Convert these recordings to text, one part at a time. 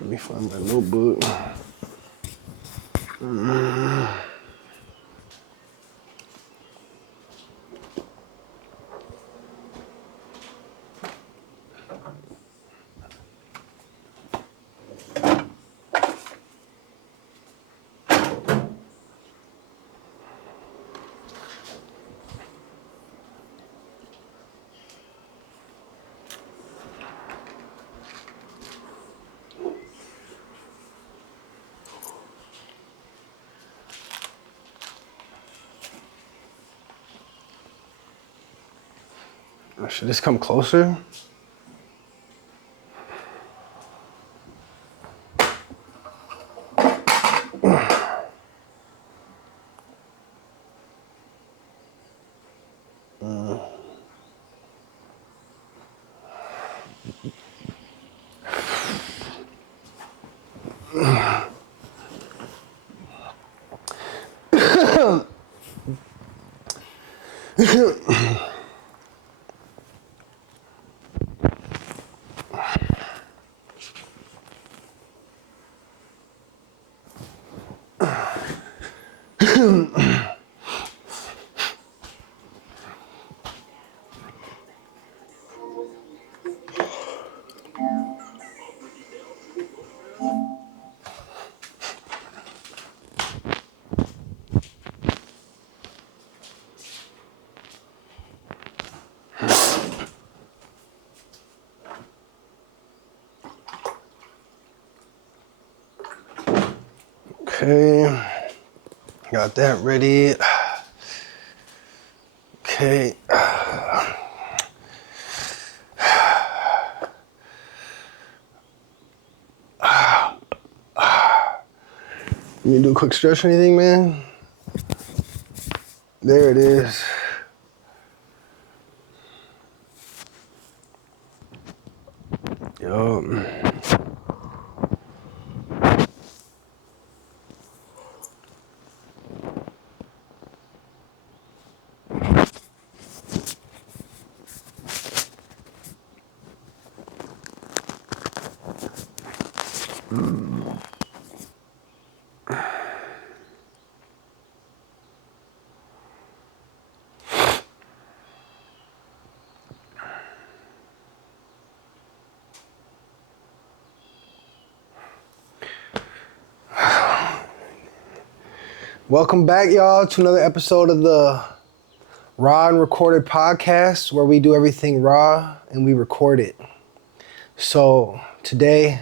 Let me find my notebook. Should this come closer? Okay, got that ready. Okay. You need to do a quick stretch or anything, man? There it is. Yup. Welcome back, y'all, to another episode of the Raw and Recorded podcast, where we do everything raw and we record it. So today,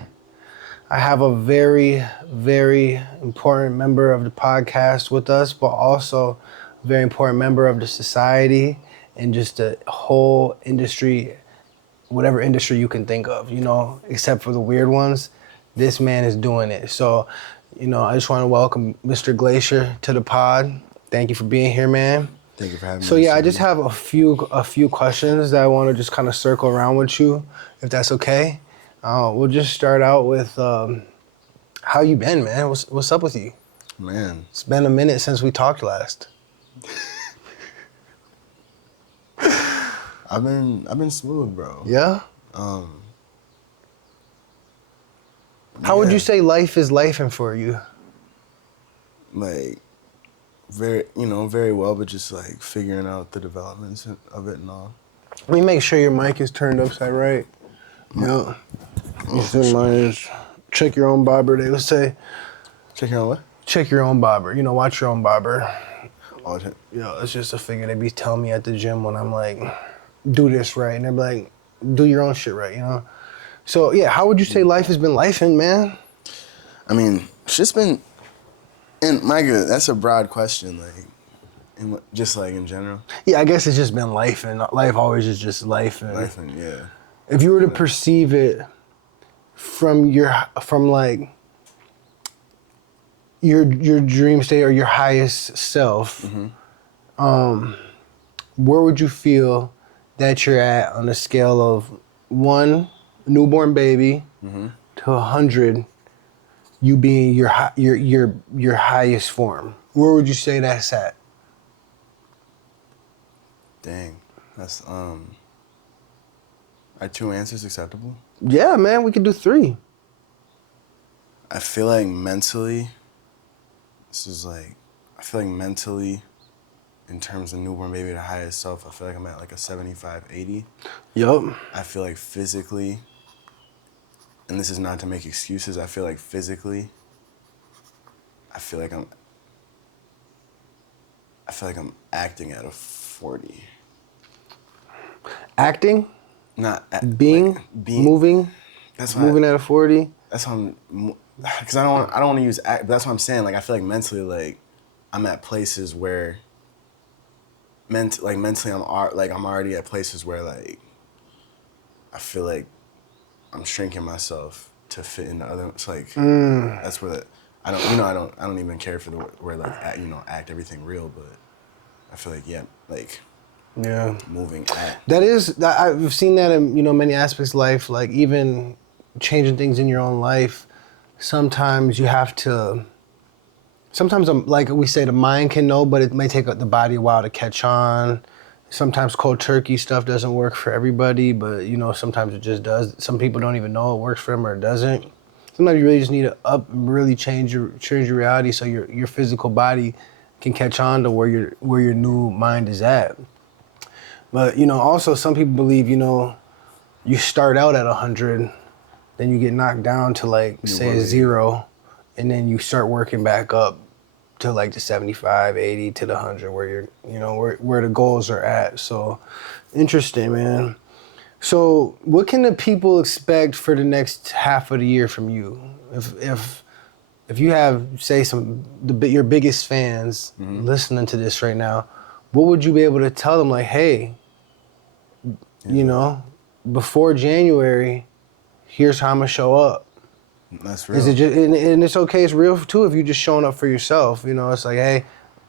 I have a very, very important member of the podcast with us, but also a very important member of the society and just the whole industry, whatever industry you can think of, you know, except for the weird ones. This man is doing it. So, you know, I just want to welcome Mr. Glacier to the pod. Thank you for being here, man. Thank you for having me. So yeah, I just have a few questions that I want to just kind of circle around with you, if that's okay. We'll just start out with how you been, man? What's up with you? Man, It's been a minute since we talked last. I've been smooth, bro. Yeah? How would you say life is lifing for you? Like, very well, but just like figuring out the developments of it and all. Let me make sure your mic is turned upside right. Yeah. You see mine is check your own bobber. They would say. Check your own what? Check your own bobber. You know, watch your own bobber. Oh, Yeah, it's just a figure they be telling me at the gym when I'm like, do this right. And they're like, do your own shit right, you know? So, yeah, how would you say life has been lifing, man? I mean, shit's been, and my God, that's a broad question, like, just like in general. Yeah, I guess it's just been life, and life always is just life. And Life and yeah. if you were to perceive it from like your dream state or your highest self, where would you feel that you're at on a scale of 1 newborn baby to 100 you being your highest form? Where would you say that's at? Dang, that's Are 2 answers acceptable? Yeah, man, we could do 3. I feel like mentally, this is like, I feel like mentally, in terms of newborn baby to highest self, I feel like I'm at like a 75, 80. Yup. I feel like physically, and this is not to make excuses, I feel like physically, I feel like I'm acting at a 40. Acting, Not like being, being. moving, That's why. moving at a 40. That's why I'm. Because I don't want to use act. But that's what I'm saying. Like I feel like mentally, like I'm at places where. Mentally, I'm already at places where like. I feel like, I'm shrinking myself to fit into other. It's like that's where I don't even care for the word like act everything real, but I feel like like Yeah. moving act. I've seen that in many aspects of life, like even changing things in your own life. Sometimes you have to. Sometimes, like we say, the mind can know, but it may take the body a while to catch on. Sometimes cold turkey stuff doesn't work for everybody, but sometimes it just does. Some people don't even know it works for them or it doesn't. Sometimes you really just need to really change your reality so your physical body can catch on to where your new mind is at. But also some people believe you start out at 100, then you get knocked down to like say a 0, and then you start working back up to like the 75, 80 to the 100 where where the goals are at. So interesting, man. So what can the people expect for the next half of the year from you? If you have say your biggest fans listening to this right now, what would you be able to tell them? Like, hey, before January, here's how I'm gonna show up. That's real. Is it just, and it's okay, it's real too if you're just showing up for yourself. It's like, hey,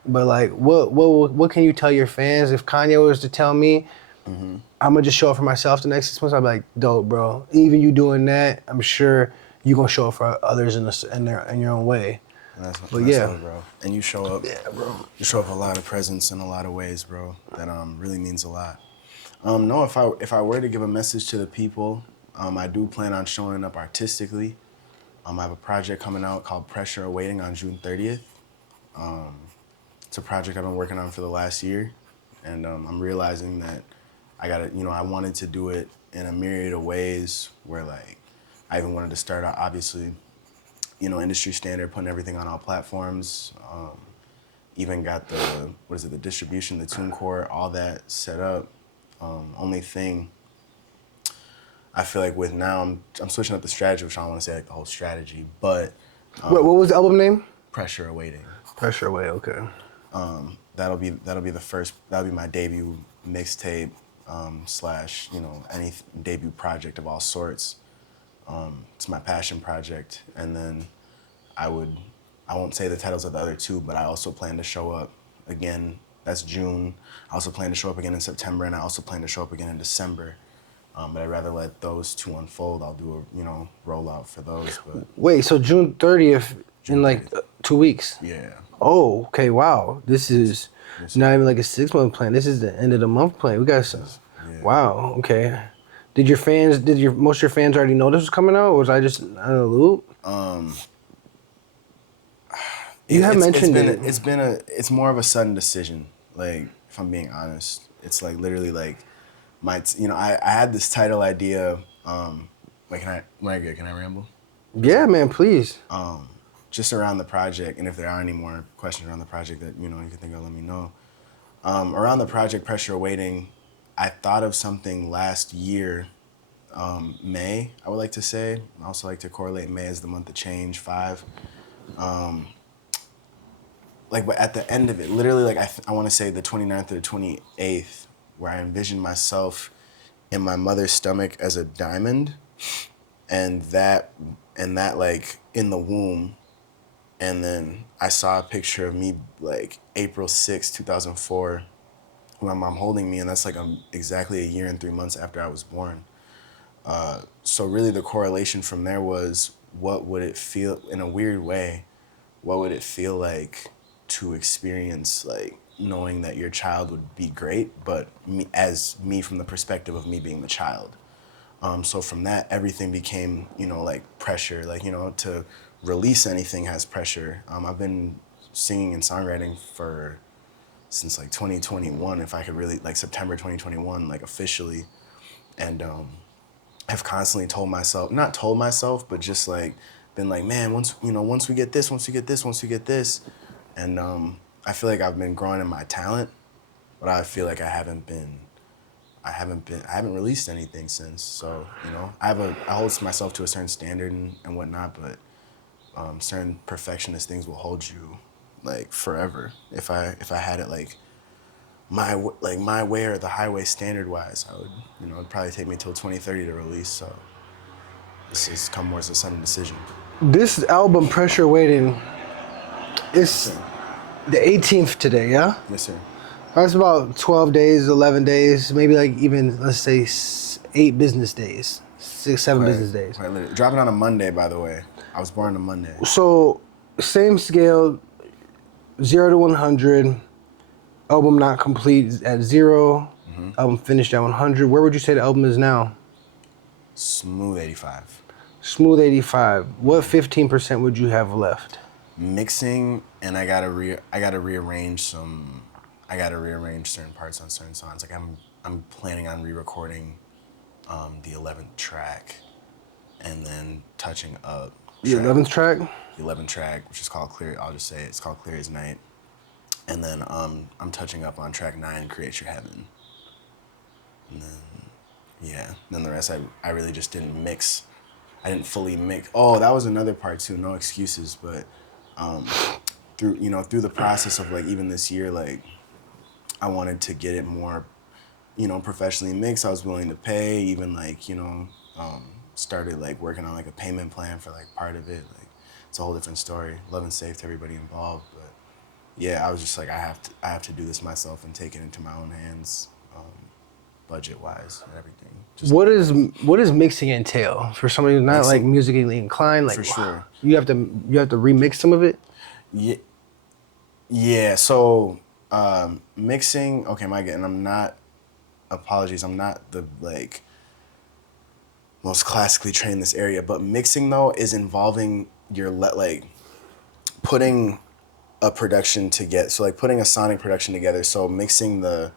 but like, what can you tell your fans? If Kanye was to tell me, I'm gonna just show up for myself the next 6 months, I'd be like, dope, bro. Even you doing that, I'm sure you gonna show up for others in your own way. But That's yeah, love, bro. And you show up. yeah, bro. You show up a lot of presence in a lot of ways, bro. That really means a lot. No, if I were to give a message to the people, I do plan on showing up artistically. I have a project coming out called Pressure Awaiting on June 30th. It's a project I've been working on for the last year, and I'm realizing that I wanted to do it in a myriad of ways where like I even wanted to start out obviously, industry standard, putting everything on all platforms. Even got the distribution, the TuneCore, all that set up. Only thing I feel like with now I'm switching up the strategy, which I don't want to say like the whole strategy, but What was the album name? Pressure Awaiting. Pressure Away. Okay. That'll be that'll be my debut mixtape slash any debut project of all sorts. It's my passion project, and then I won't say the titles of the other two, but I also plan to show up again. That's June. I also plan to show up again in September, and I also plan to show up again in December. But I'd rather let those two unfold. I'll do a rollout for those. But Wait, so June 30th in like 2 weeks? yeah. Oh, okay, wow. This is not even like a 6-month plan. This is the end of the month plan. We got some. Yeah. Wow, okay. Did most of your fans already know this was coming out, or was I just out of the loop? You have mentioned it. It's more of a sudden decision. Like, if I'm being honest, it's like literally like I had this title idea. Wait, can I ramble? Yeah, man, please. Just around the project, and if there are any more questions around the project that you can think of, let me know. Around the project Pressure Awaiting, I thought of something last year, May, I would like to say. I also like to correlate May as the month of change, 5. But at the end of it, literally, like I want to say the 29th or the 28th, where I envisioned myself in my mother's stomach as a diamond, and that like in the womb. And then I saw a picture of me like April 6, 2004, with my mom holding me, and that's like exactly a year and 3 months after I was born. So really the correlation from there was, what would it feel, in a weird way, what would it feel like to experience like knowing that your child would be great, but me from the perspective of me being the child. So from that, everything became, like pressure, like, to release anything has pressure. I've been singing and songwriting since like 2021, if I could really, like September 2021, like officially. And have constantly told myself, not told myself, but just like been like, man, once we get this, once we get this. And I feel like I've been growing in my talent, but I feel like I haven't released anything since. So, I hold myself to a certain standard and whatnot, but certain perfectionist things will hold you like forever. If I had it like my way or the highway standard wise, I would, it'd probably take me till 2030 to release. So this has come more as a sudden decision. This album, Pressure Waiting, Yes, is sir. the 18th today, yeah? Yes, sir. That's about 12 days, 11 days, maybe like even, let's say, 8 business days, 6, 7 business days. Quite literally. Dropping on a Monday, by the way. I was born on a Monday. So, same scale, 0 to 100, album not complete at 0, album finished at 100. Where would you say the album is now? Smooth 85. Smooth 85. What 15% would you have left? Mixing, and I gotta rearrange certain parts on certain songs. Like I'm planning on re-recording the 11th track, and then touching up The 11th track? the 11th track, which is called Clear. I'll just say it's called Clear as Night, and then I'm touching up on track 9, Create Your Heaven, and then the rest I really just didn't mix. I didn't fully mix. Oh, that was another part too. No excuses, but through the process of like even this year, like I wanted to get it more, professionally mixed. I was willing to pay, even like started like working on like a payment plan for like part of it. Like it's a whole different story. Love and safe to everybody involved, but yeah, I was just like I have to do this myself and take it into my own hands, budget wise and everything. Just What does mixing entail for somebody who's not like Mixing? musically inclined? Like, For sure. you have to remix some of it. Yeah, yeah. So mixing. Okay, and I'm not. Apologies, I'm not the like most classically trained in this area, but mixing though is involving like putting a production together. So like putting a sonic production together. So mixing the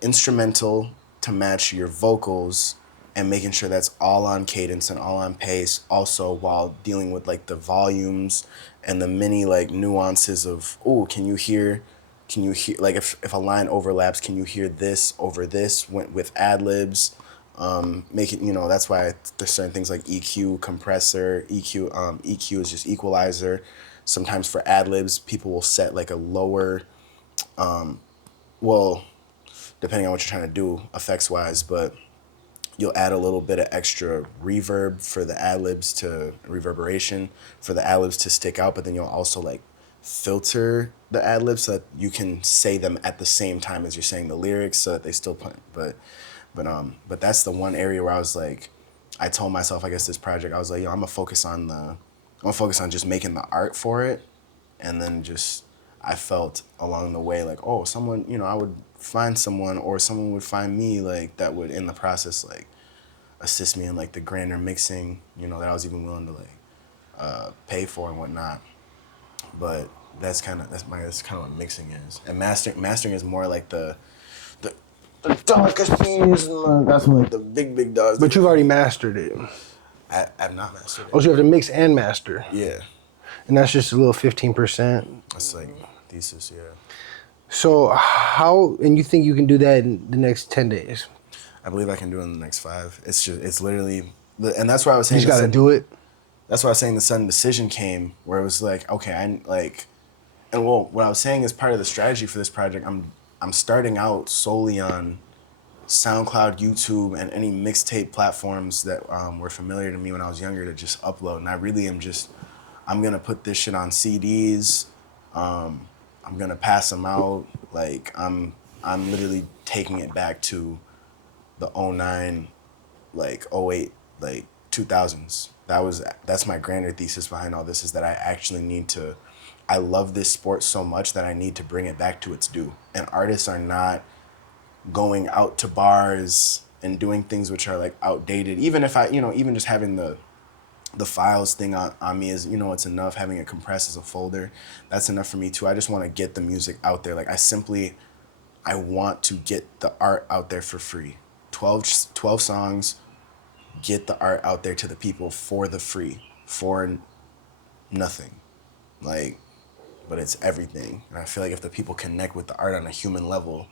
instrumental to match your vocals and making sure that's all on cadence and all on pace, also while dealing with like the volumes and the many like nuances of, oh, can you hear like if a line overlaps, can you hear this over this with ad libs? Make it, that's why there's certain things like EQ, compressor, EQ is just equalizer. Sometimes for ad libs, people will set like a lower, well, depending on what you're trying to do effects wise, but you'll add a little bit of extra reverb for the ad libs to reverberation for the ad libs to stick out, but then you'll also like filter the ad libs so that you can say them at the same time as you're saying the lyrics so that they still put, but that's the one area where I was like, I told myself, I guess this project, I was like, yo, I'm gonna focus on just making the art for it, and then just I felt along the way like, oh, someone, I would find someone or someone would find me like that would in the process like assist me in like the grander mixing, that I was even willing to like pay for and whatnot. But that's kind of what mixing is, and mastering is more like the darkest things, and that's like the big dogs. But you've already mastered it. I've not mastered it. Oh, so you have to mix and master. Yeah, And that's just a little 15%. that's like thesis. Yeah, So and you think you can do that in the next 10 days? I believe I can do it in the next 5. It's literally, and that's why I was saying You just gotta do it. That's why I was saying the sudden decision came, where it was like, okay, and well, what I was saying is part of the strategy for this project. I'm starting out solely on SoundCloud, YouTube, and any mixtape platforms that were familiar to me when I was younger to just upload. And I really am I'm gonna put this shit on CDs. I'm gonna pass them out. Like I'm literally taking it back to the '09, like '08, like 2000s. That's my grander thesis behind all this, is that I actually need to. I love this sport so much that I need to bring it back to its due. And artists are not going out to bars and doing things which are like outdated. Even if even just having the the files thing on me is, it's enough. Having it compressed as a folder, that's enough for me too. I just want to get the music out there. Like I want to get the art out there for free. 12 songs, get the art out there to the people for the free, for nothing. Like, but it's everything. And I feel like if the people connect with the art on a human level,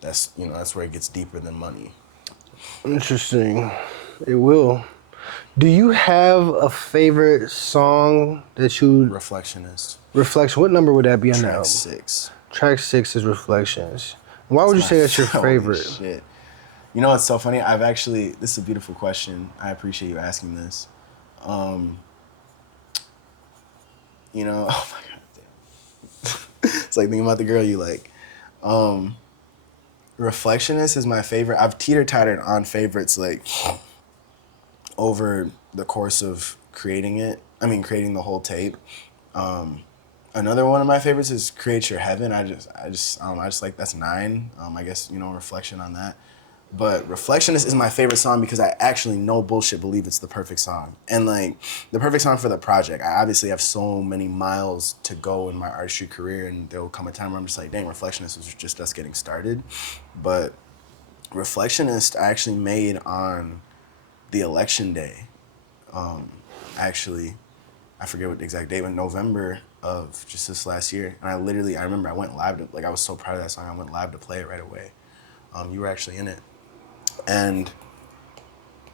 that's where it gets deeper than money. Interesting. It will. Do you have a favorite song that you Reflectionist. Reflection? What number would that be on the Track album? 6. Track 6 is Reflections. Why would you say that's your Holy favorite? shit. You know what's so funny? This is a beautiful question. I appreciate you asking this. Oh my God, damn. It's like thinking about the girl you like. Reflectionist is my favorite. I've teeter-tottered on favorites like over the course of creating the whole tape. Another one of my favorites is Create Your Heaven. I just like that's 9. I guess, reflection on that. But Reflectionist is my favorite song because I actually no bullshit believe it's the perfect song. And like the perfect song for the project. I obviously have so many miles to go in my artistry career, and there will come a time where I'm just like, dang, Reflectionist was just us getting started. But Reflectionist I actually made on the election day. Actually, I forget what the exact date, but November of just this last year. And I remember I went live I was so proud of that song. I went live to play it right away. You were actually in it. And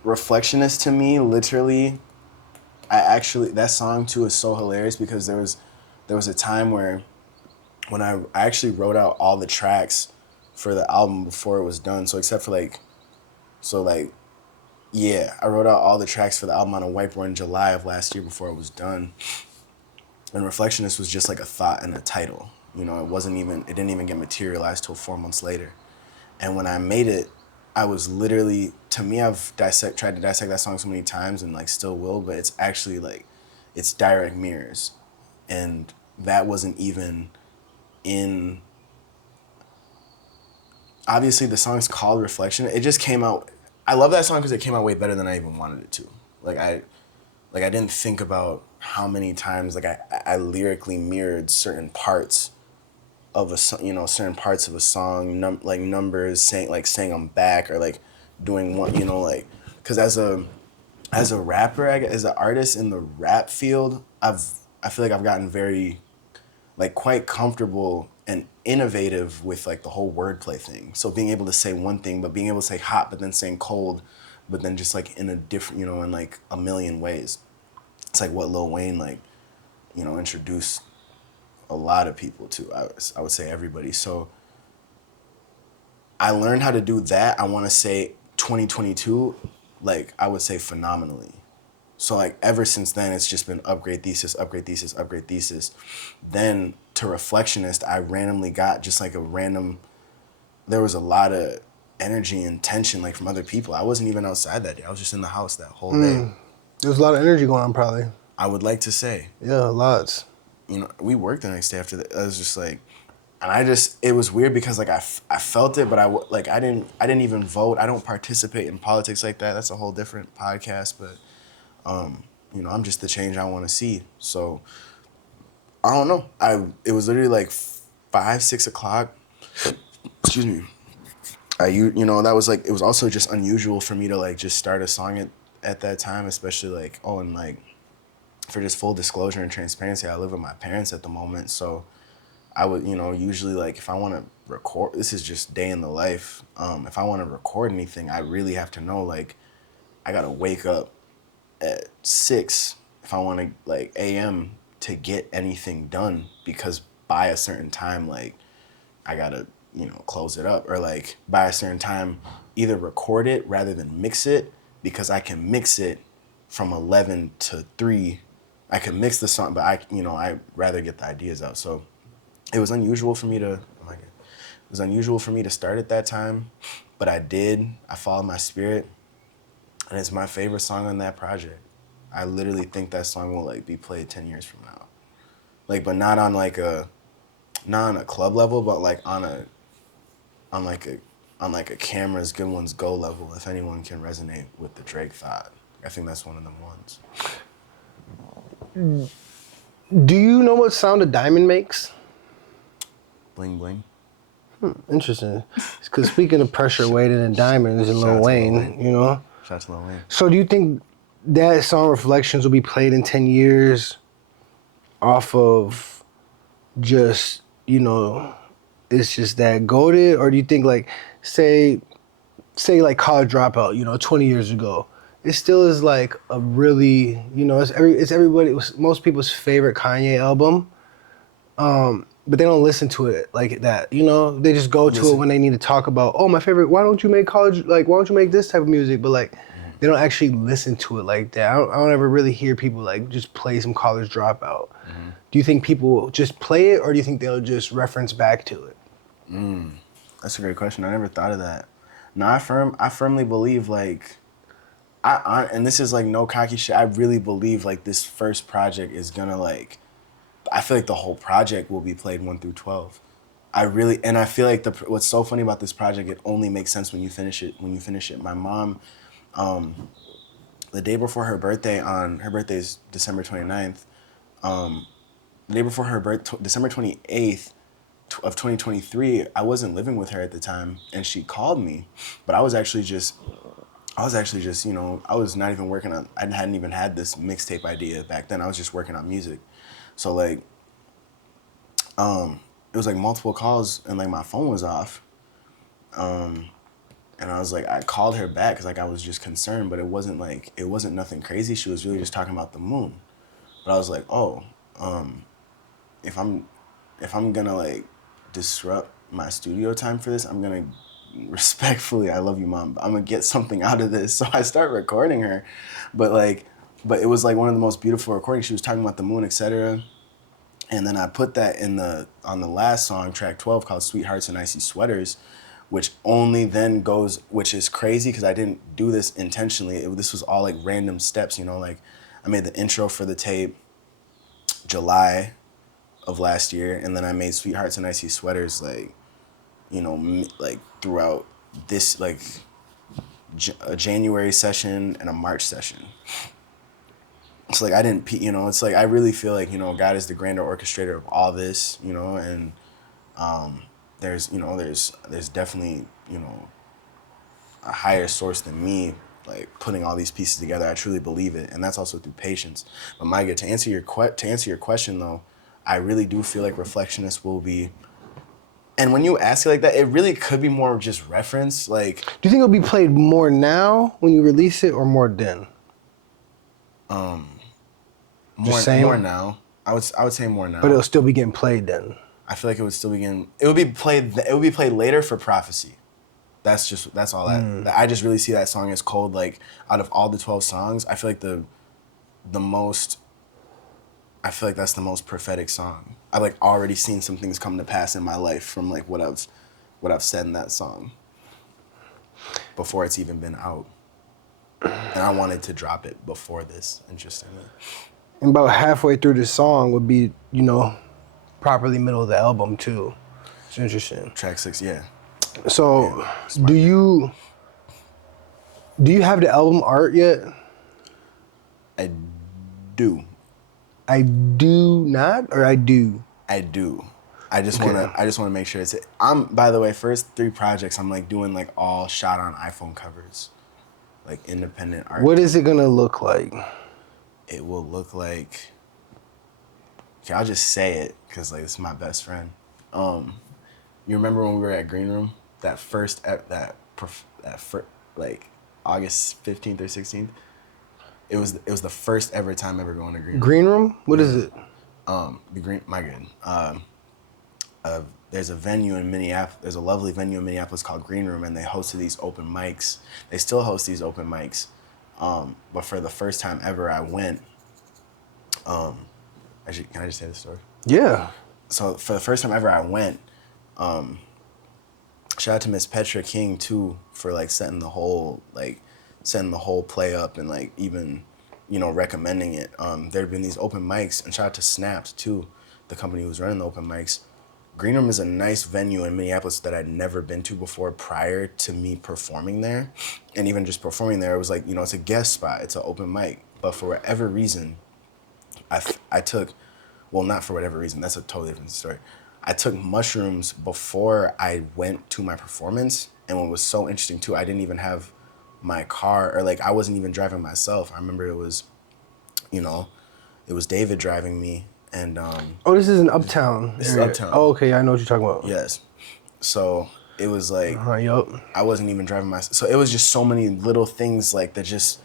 Reflectionist to me, literally, that song too is so hilarious because there was a time where when I actually wrote out all the tracks for the album before it was done. So except for yeah, I wrote out all the tracks for the album on a whiteboard in July of last year before it was done. And Reflectionist was just like a thought and a title. It didn't even get materialized till 4 months later. And when I made it, I was literally, to me, I've tried to dissect that song so many times and like still will, but it's actually like, it's direct mirrors. And that wasn't even in, obviously the song's called Reflection. It just came out, I love that song because it came out way better than I even wanted it to. I didn't think about how many times I lyrically mirrored certain parts of certain parts of a song, numbers saying I'm back or like doing one, because as a rapper, as an artist in the rap field, I feel like I've gotten very quite comfortable and innovative with like the whole wordplay thing. So being able to say one thing, but being able to say hot, but then saying cold, but then just like in a different, in like a million ways. It's like what Lil Wayne introduced a lot of people to. I would say everybody. So I learned how to do that. I want to say 2022, I would say phenomenally. So ever since then, it's just been upgrade thesis, upgrade thesis, upgrade thesis. Then to Reflectionist, I randomly got just there was a lot of energy and tension from other people. I wasn't even outside that day. I was just in the house that whole day. There's a lot of energy going on probably. I would like to say. Yeah, lots. We worked the next day after that. I was just it was weird because I felt it, but I didn't even vote. I don't participate in politics like that. That's a whole different podcast, but I'm just the change I want to see. So I don't know. It was literally 5, 6 o'clock. Excuse me. That was it was also just unusual for me to just start a song at that time, especially for just full disclosure and transparency, I live with my parents at the moment. So I would, usually if I want to record, this is just day in the life. If I want to record anything, I really have to know, I got to wake up at 6 if I want to, a.m. to get anything done, because by a certain time, I got to, close it up, or by a certain time, either record it rather than mix it, because I can mix it from 11 to 3. I could mix the song, but I'd rather get the ideas out. So it was unusual for me to, oh my God, it was unusual for me to start at that time, but I did. I followed my spirit, and it's my favorite song on that project. I literally think that song will be played 10 years from now. But not on not on a club level, but on a Cameras Good Ones Go level, if anyone can resonate with the Drake thought. I think that's one of them ones. Do you know what sound a diamond makes? Bling bling. Interesting. Because speaking of pressure weighted and diamonds and Shout Lil out to Lil Wayne, Wayne. you know. Shout out to Lil Wayne. So do you think that song Reflections will be played in 10 years off of just, you know, it's just that goated? Or do you think like, say like College Dropout, you know, 20 years ago, it still is like a really, you know, most people's favorite Kanye album. But they don't listen to it like that, you know. They just go to it when they need to talk about, oh, my favorite. Why don't you make why don't you make this type of music? But like, they don't actually listen to it like that. I don't ever really hear people like just play some College Dropout. Do you think people just play it, or do you think they'll just reference back to it? That's a great question. I never thought of that. No, I firmly believe like, and this is like no cocky shit. I really believe like this first project is gonna like, I feel like the whole project will be played 1 through 12. I feel like what's so funny about this project, it only makes sense when you finish it. My mom, the day before her birthday is December 29th. The day before her birth, December 28th of 2023, I wasn't living with her at the time, and she called me, but I was actually just, you know, I was not even working on, I hadn't even had this mixtape idea back then. I was just working on music. So like, it was like multiple calls and like my phone was off. And I was like, I called her back because like I was just concerned, but it wasn't nothing crazy. She was really just talking about the moon. But I was like, oh, if I'm gonna like disrupt my studio time for this, I'm gonna respectfully, I love you, Mom, I'm gonna get something out of this. So I start recording her, but it was like one of the most beautiful recordings. She was talking about the moon, etc. And then I put that on the last song, track 12, called Sweethearts and Icy Sweaters, which only then goes, which is crazy because I didn't do this intentionally. This was all like random steps, you know, like I made the intro for the tape July of last year, and then I made Sweethearts and Icy Sweaters like, you know, like throughout this, like a January session and a March session. It's like I didn't, you know, it's like I really feel like, you know, God is the grander orchestrator of all this, you know, and there's, you know, there's definitely, you know, a higher source than me, like putting all these pieces together. I truly believe it, and that's also through patience. But Micah, to answer your question though, I really do feel like Reflectionist will be. And when you ask it like that, it really could be more of just reference. Like, Do you think it'll be played more now when you release it, or more then? more now. I would say more now. But it'll still be getting played then. I feel like it would still begin. It would be played. It would be played later for Prophecy. That's all that. I just really see that song as cold. Like out of all the 12 songs, I feel like the most. I feel like that's the most prophetic song. I've like already seen some things come to pass in my life from like what I've said in that song. Before it's even been out, and I wanted to drop it before this. Interestingly. And about halfway through the song would be, you know, properly middle of the album too. It's interesting. Track 6, yeah. So, Yeah, smart. do you have the album art yet? I do. I do not, or I do. I do. I just wanna make sure by the way, first 3 projects I'm like doing like all shot on iPhone covers. Like independent art. What is it gonna look like? It will look like, okay, I'll just say it because like it's my best friend. You remember when we were at Green Room, like August 15th or 16th? It was the first ever time ever going to Green Room. Green Room? What is it? There's a venue in Minneapolis. There's a lovely venue in Minneapolis called Green Room, and they hosted these open mics. They still host these open mics, but for the first time ever, I went. Can I just say the story? Yeah. So for the first time ever, I went. Shout out to Miss Petra King too for like setting the whole play up and like even, you know, recommending it. There'd been these open mics, and shout out to Snapped too, the company who was running the open mics. Green Room is a nice venue in Minneapolis that I'd never been to before prior to me performing there. And even just performing there, it was like, you know, it's a guest spot, it's an open mic. But for whatever reason, I took, well, not for whatever reason, that's a totally different story. I took mushrooms before I went to my performance. And what was so interesting too, I didn't even have my car, or like I wasn't even driving myself. I remember it was, you know, it was David driving me. And Oh, this is in Uptown. this is Uptown. Oh, okay, I know what you're talking about. Yes. So it was like, Yup. I wasn't even driving myself. So it was just so many little things like that just,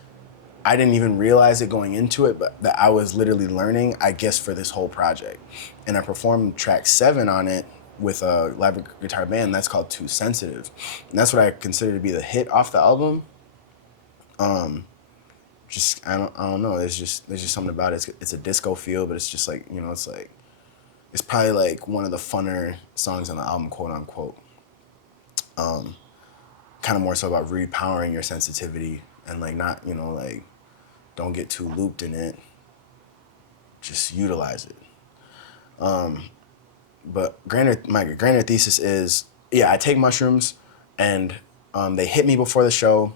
I didn't even realize it going into it, but that I was literally learning, I guess, for this whole project. And I performed track 7 on it with a live guitar band. That's called Too Sensitive. And that's what I consider to be the hit off the album. Just, I don't know. There's just something about it. It's a disco feel, but it's just like, you know, it's like, it's probably like one of the funner songs on the album, quote unquote. Kind of more so about repowering your sensitivity and like not, you know, like, don't get too looped in it. Just utilize it. But my grander thesis is, yeah, I take mushrooms and they hit me before the show,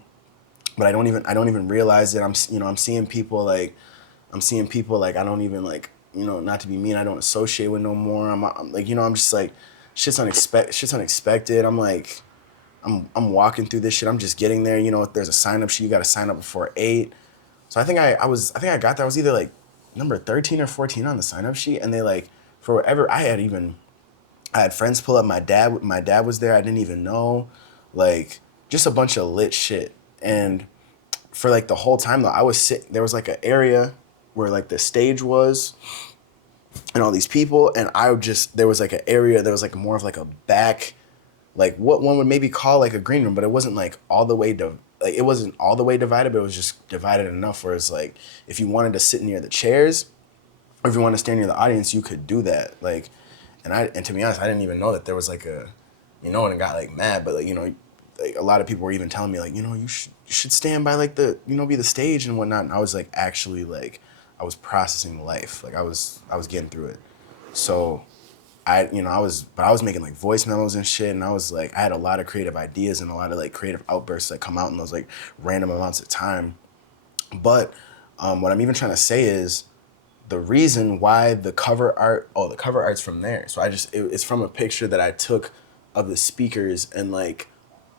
but I don't even realize it. I'm seeing people like I don't even like, you know, not to be mean, I don't associate with no more. I'm like, you know, I'm just like, shit's unexpected. I'm like, I'm walking through this shit. I'm just getting there. You know, if there's a sign up sheet, you got to sign up before 8. So I think I got there. I was either like number 13 or 14 on the sign up sheet, and they like, for whatever, I had friends pull up. My dad was there. I didn't even know, like, just a bunch of lit shit. And for like the whole time though, I was sitting. There was like an area where like the stage was, and all these people, and there was like an area. There was like more of like a back, like what one would maybe call like a green room, but it wasn't like all the way it wasn't all the way divided, but it was just divided enough where it's like if you wanted to sit near the chairs, or if you wanted to stand near the audience, you could do that. Like, and to be honest, I didn't even know that there was like a, you know, and I got like mad, but like, you know, like a lot of people were even telling me like, you know, you should stand by like the, you know, be the stage and whatnot. And I was like, actually, like, I was processing life. Like I was getting through it. So I was making like voice memos and shit. And I was like, I had a lot of creative ideas and a lot of like creative outbursts that come out in those like random amounts of time. But what I'm even trying to say is the reason why the cover art's from there. So it's from a picture that I took of the speakers, and like,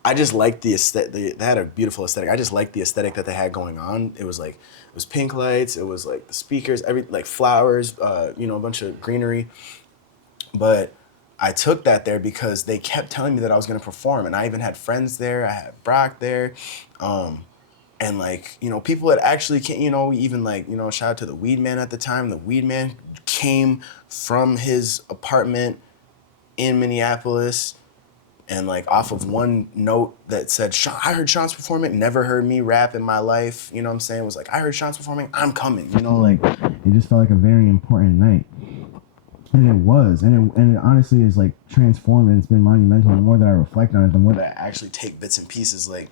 I just liked the aesthetic. They had a beautiful aesthetic. I just liked the aesthetic that they had going on. It was pink lights. It was like the speakers, like flowers, you know, a bunch of greenery. But I took that there because they kept telling me that I was going to perform. And I even had friends there. I had Brock there. And like, you know, people that actually came, you know, even like, you know, shout out to the Weed Man at the time. The Weed Man came from his apartment in Minneapolis, and like off of one note that said, I heard Sean's performing, never heard me rap in my life. You know what I'm saying? It was like, I heard Sean's performing, I'm coming. You know, like, it just felt like a very important night. And it was, and it honestly is like transformed, and it's been monumental. The more that I reflect on it, the more that I actually take bits and pieces, like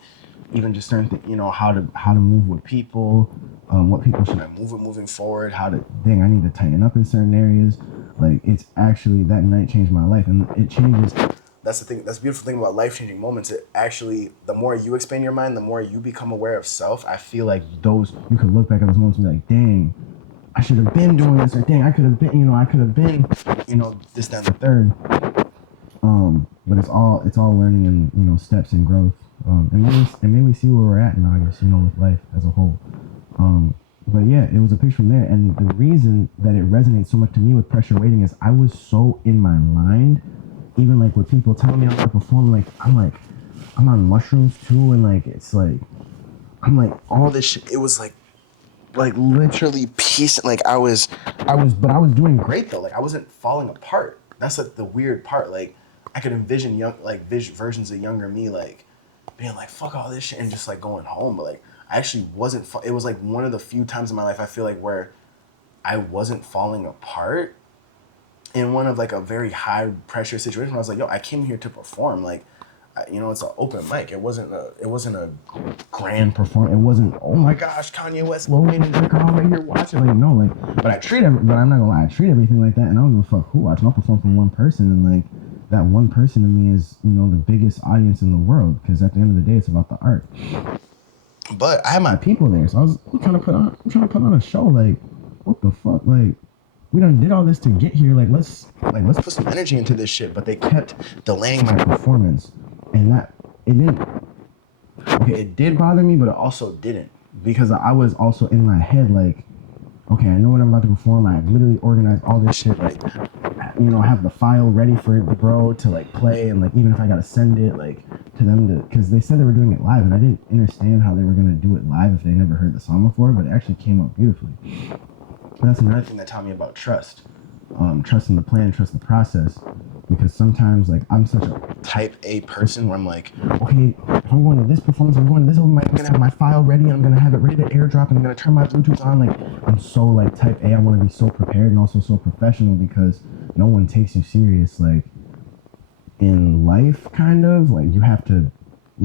even just certain, you know, how to move with people, what people should I move with moving forward, I need to tighten up in certain areas. Like, it's actually, that night changed my life, and it changes. That's the thing. That's the beautiful thing about life-changing moments. It actually, the more you expand your mind, the more you become aware of self. I feel like you could look back at those moments and be like, dang, I should have been doing this, or dang, I could have been, you know, this, that, and the third. But it's all learning and, you know, steps and growth. And maybe we see where we're at in August, you know, with life as a whole. But yeah, it was a picture from there. And the reason that it resonates so much to me with Pressure Waiting is I was so in my mind, even like with people telling me I'm gonna perform, like I'm on mushrooms too, and like it's like I'm like all this shit. It was like literally peace. Like I was doing great though. Like I wasn't falling apart. That's like the weird part. Like I could envision versions of younger me like being like fuck all this shit and just like going home. But like I actually wasn't. It was like one of the few times in my life I feel like where I wasn't falling apart in one of like a very high pressure situation. I was like, yo, I came here to perform. Like, you know, it's an open mic. It wasn't a grand performance. It wasn't, oh my gosh, Kanye West, Lil Wayne, and Drake are all right here watching. Like, no, like, but I'm not gonna lie, I treat everything like that, and I don't give a fuck who watching. I'll perform for one person, and like, that one person to me is, you know, the biggest audience in the world, because at the end of the day, it's about the art. But I had my people there, so I'm trying to put on a show. Like, what the fuck? Like, we done did all this to get here. Like, let's put some energy into this shit. But they kept delaying my performance, and that it didn't. Okay, it did bother me, but it also didn't, because I was also in my head like, okay, I know what I'm about to perform. I literally organized all this shit. Like, you know, I have the file ready for the bro to like play, and like even if I gotta send it like to them to, because they said they were doing it live, and I didn't understand how they were gonna do it live if they never heard the song before, but it actually came out beautifully. And that's another thing that taught me about trust. Trust in the plan, trust the process. Because sometimes, like, I'm such a type A person where I'm like, okay, if I'm going to this performance, I'm going to this open mic, I'm gonna have my file ready, I'm gonna have it ready to airdrop, and I'm gonna turn my Bluetooth on. Like, I'm so like type A. I want to be so prepared and also so professional, because no one takes you serious. Like, in life, kind of like, you have to,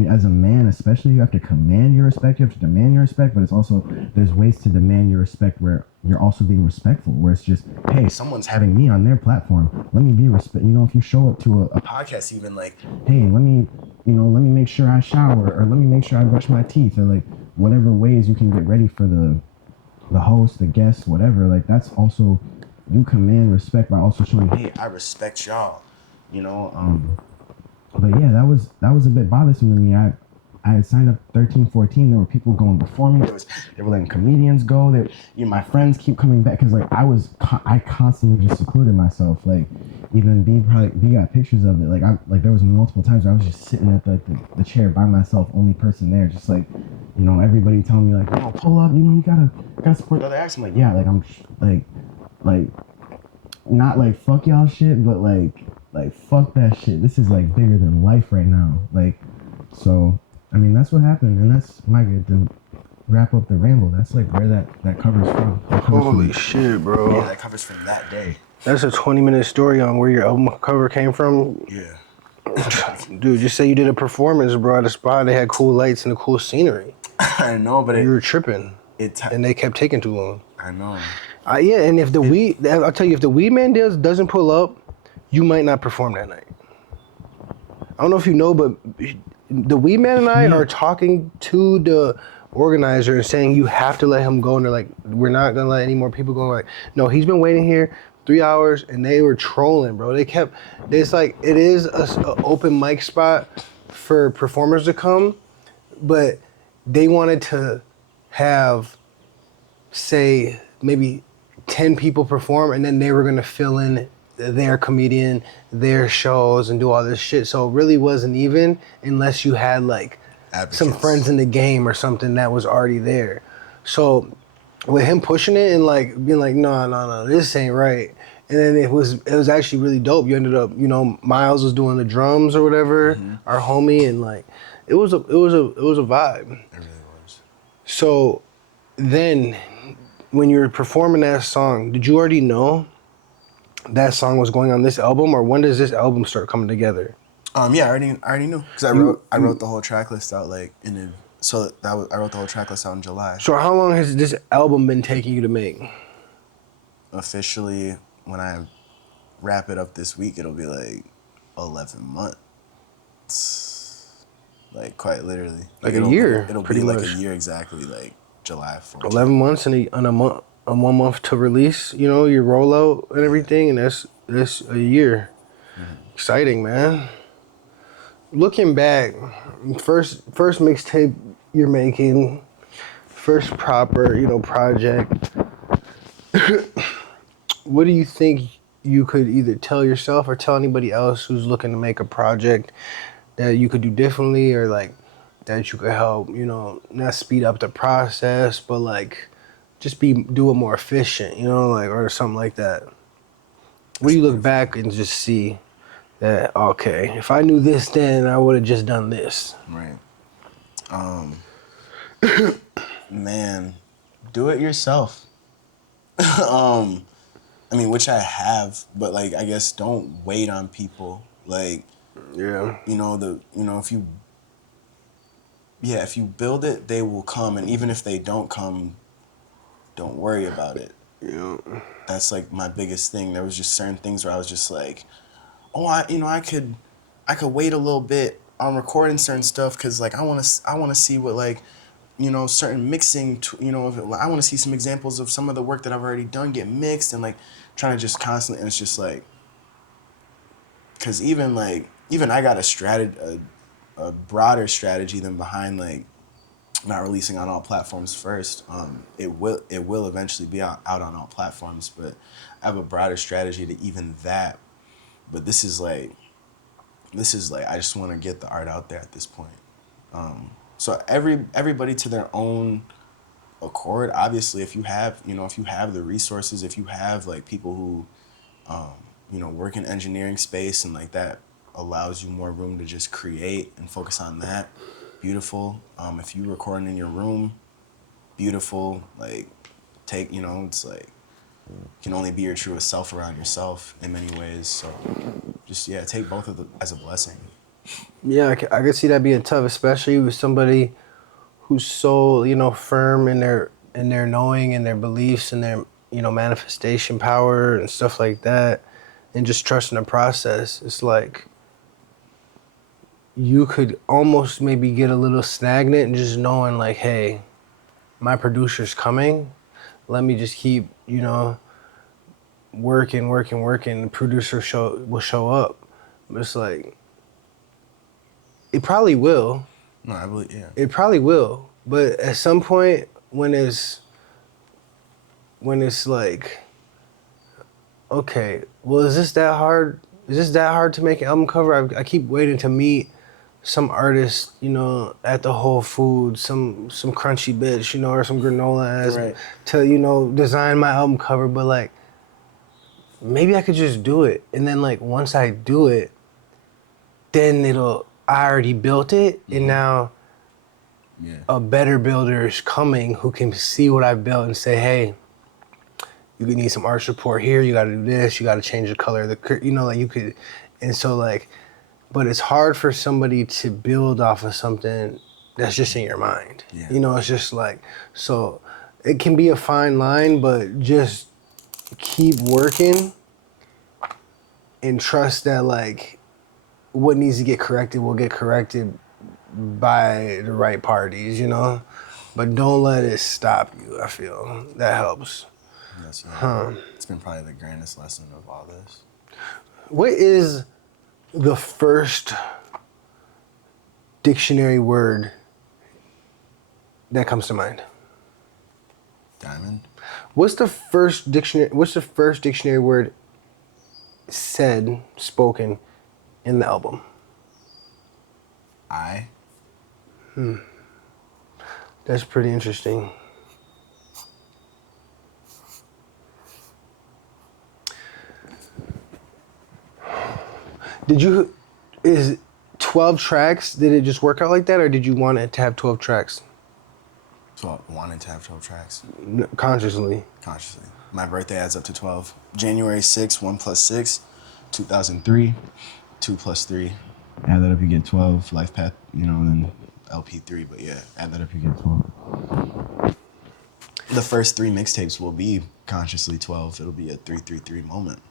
as a man especially, you have to command your respect, you have to demand your respect, but it's also, there's ways to demand your respect where you're also being respectful, where it's just, hey, someone's having me on their platform, let me be respect. You know, if you show up to a podcast, even like, hey, let me make sure I shower, or let me make sure I brush my teeth, or like whatever ways you can get ready for the host, the guest, whatever. Like, that's also, you command respect by also showing, hey, I respect y'all, you know. But yeah, that was a bit bothersome to me. I had signed up 13, 14. There were people going before me. They were letting comedians go. My friends keep coming back, because like I constantly just secluded myself. Like, even B got pictures of it. Like there was multiple times where I was just sitting at the chair by myself, only person there, just like, you know, everybody telling me like, oh, pull up, you know, you gotta support the other acts. I'm like, yeah, like I'm like not like fuck y'all shit, but like fuck that shit. This is like bigger than life right now. Like, so I mean, that's what happened, and that's my good to wrap up the ramble. That's like where that covers from. Holy shit, bro. Yeah, that covers from that day. That's a 20-minute story on where your album cover came from. Yeah. Dude, just say you did a performance, bro, at a spot. They had cool lights and a cool scenery. I know, but you were tripping. And they kept taking too long. I know. Yeah, and if I'll tell you, if the weed man doesn't pull up, you might not perform that night. I don't know if you know, but the weed man and I are talking to the organizer and saying you have to let him go, and they're like, we're not gonna let any more people go. Like, no, he's been waiting here 3 hours, and they were trolling, bro. It's like, it is a open mic spot for performers to come, but they wanted to have, say, maybe 10 people perform, and then they were gonna fill in their comedian, their shows, and do all this shit. So it really wasn't even, unless you had like advocates, some friends in the game or something that was already there. So with him pushing it and like being like, no, this ain't right. And then it was actually really dope. You ended up, you know, Miles was doing the drums or whatever, our homie, and like it was a vibe. It really was. So then when you were performing that song, did you already know that song was going on this album, or when does this album start coming together? Yeah, I already knew, because I wrote the whole track list out I wrote the whole track list out in July. So how long has this album been taking you to make? Officially, when I wrap it up this week, it'll be like 11 months. Like, quite literally. Like a year. It'll pretty be much. Like a year exactly, like July 14th. 11 months and a month, 1 month to release, you know, your rollout and everything, and that's a year. Exciting, man. Looking back, first mixtape you're making, first proper, you know, project. What do you think you could either tell yourself or tell anybody else who's looking to make a project that you could do differently, or like that you could help, you know, not speed up the process, but like just do it more efficient, you know, like, or something like that? What do you look back and just see that, okay, if I knew this then, I would have just done this? Right. Man, do it yourself. I mean, which I have, but like, I guess don't wait on people. Like, yeah, if you build it, they will come, and even if they don't come, don't worry about it. Yeah. That's like my biggest thing. There was just certain things where I was just like, oh, I could wait a little bit on recording certain stuff because like I want to see what like, certain mixing, I want to see some examples of some of the work that I've already done get mixed and like trying to just constantly, and it's just like, because even I got a broader strategy than behind like not releasing on all platforms first. It will eventually be out on all platforms, but I have a broader strategy to even that. But this is like I just want to get the art out there at this point. So everybody to their own accord. Obviously, if you have the resources, if you have like people who work in engineering space and like that allows you more room to just create and focus on that, beautiful. If you recording in your room, beautiful. Like it's like you can only be your truest self around yourself in many ways. So just take both of them as a blessing. Yeah, I could see that being tough, especially with somebody who's so firm in their knowing and their beliefs and their manifestation power and stuff like that, and just trusting the process. It's like you could almost maybe get a little stagnant and just knowing like, hey, my producer's coming. Let me just keep working. The producer will show up. But it's like it probably will. No, I believe, yeah. It probably will. But at some point when it's like, okay, well, is this that hard? Is this that hard to make an album cover? I keep waiting to meet some artist, at the Whole Foods, some crunchy bitch, or some granola ass Right. to, design my album cover. But like, maybe I could just do it. And then like, once I do it, then I already built it. Mm-hmm. And now a better builder is coming who can see what I built and say, hey, you need some art support here. You got to do this. You got to change the color of the, like you could. And so like, but it's hard for somebody to build off of something that's just in your mind. Yeah. It's just like, so it can be a fine line, but just keep working and trust that like what needs to get corrected will get corrected by the right parties, but don't let it stop you. I feel that helps. Yes, It's been probably the grandest lesson of all this. What is the first dictionary word that comes to mind? Diamond. What's the first dictionary word spoken in the album? I. That's pretty interesting. Is 12 tracks, did it just work out like that, or did you want it to have 12 tracks? Wanted to have 12 tracks. Consciously. My birthday adds up to 12. January 6, 1 plus 6, 2003, 2 plus 3. Add that up, you get 12. Life Path, and then LP3, but yeah, add that up, you get 12. The first 3 mixtapes will be consciously 12. It'll be a 333 moment.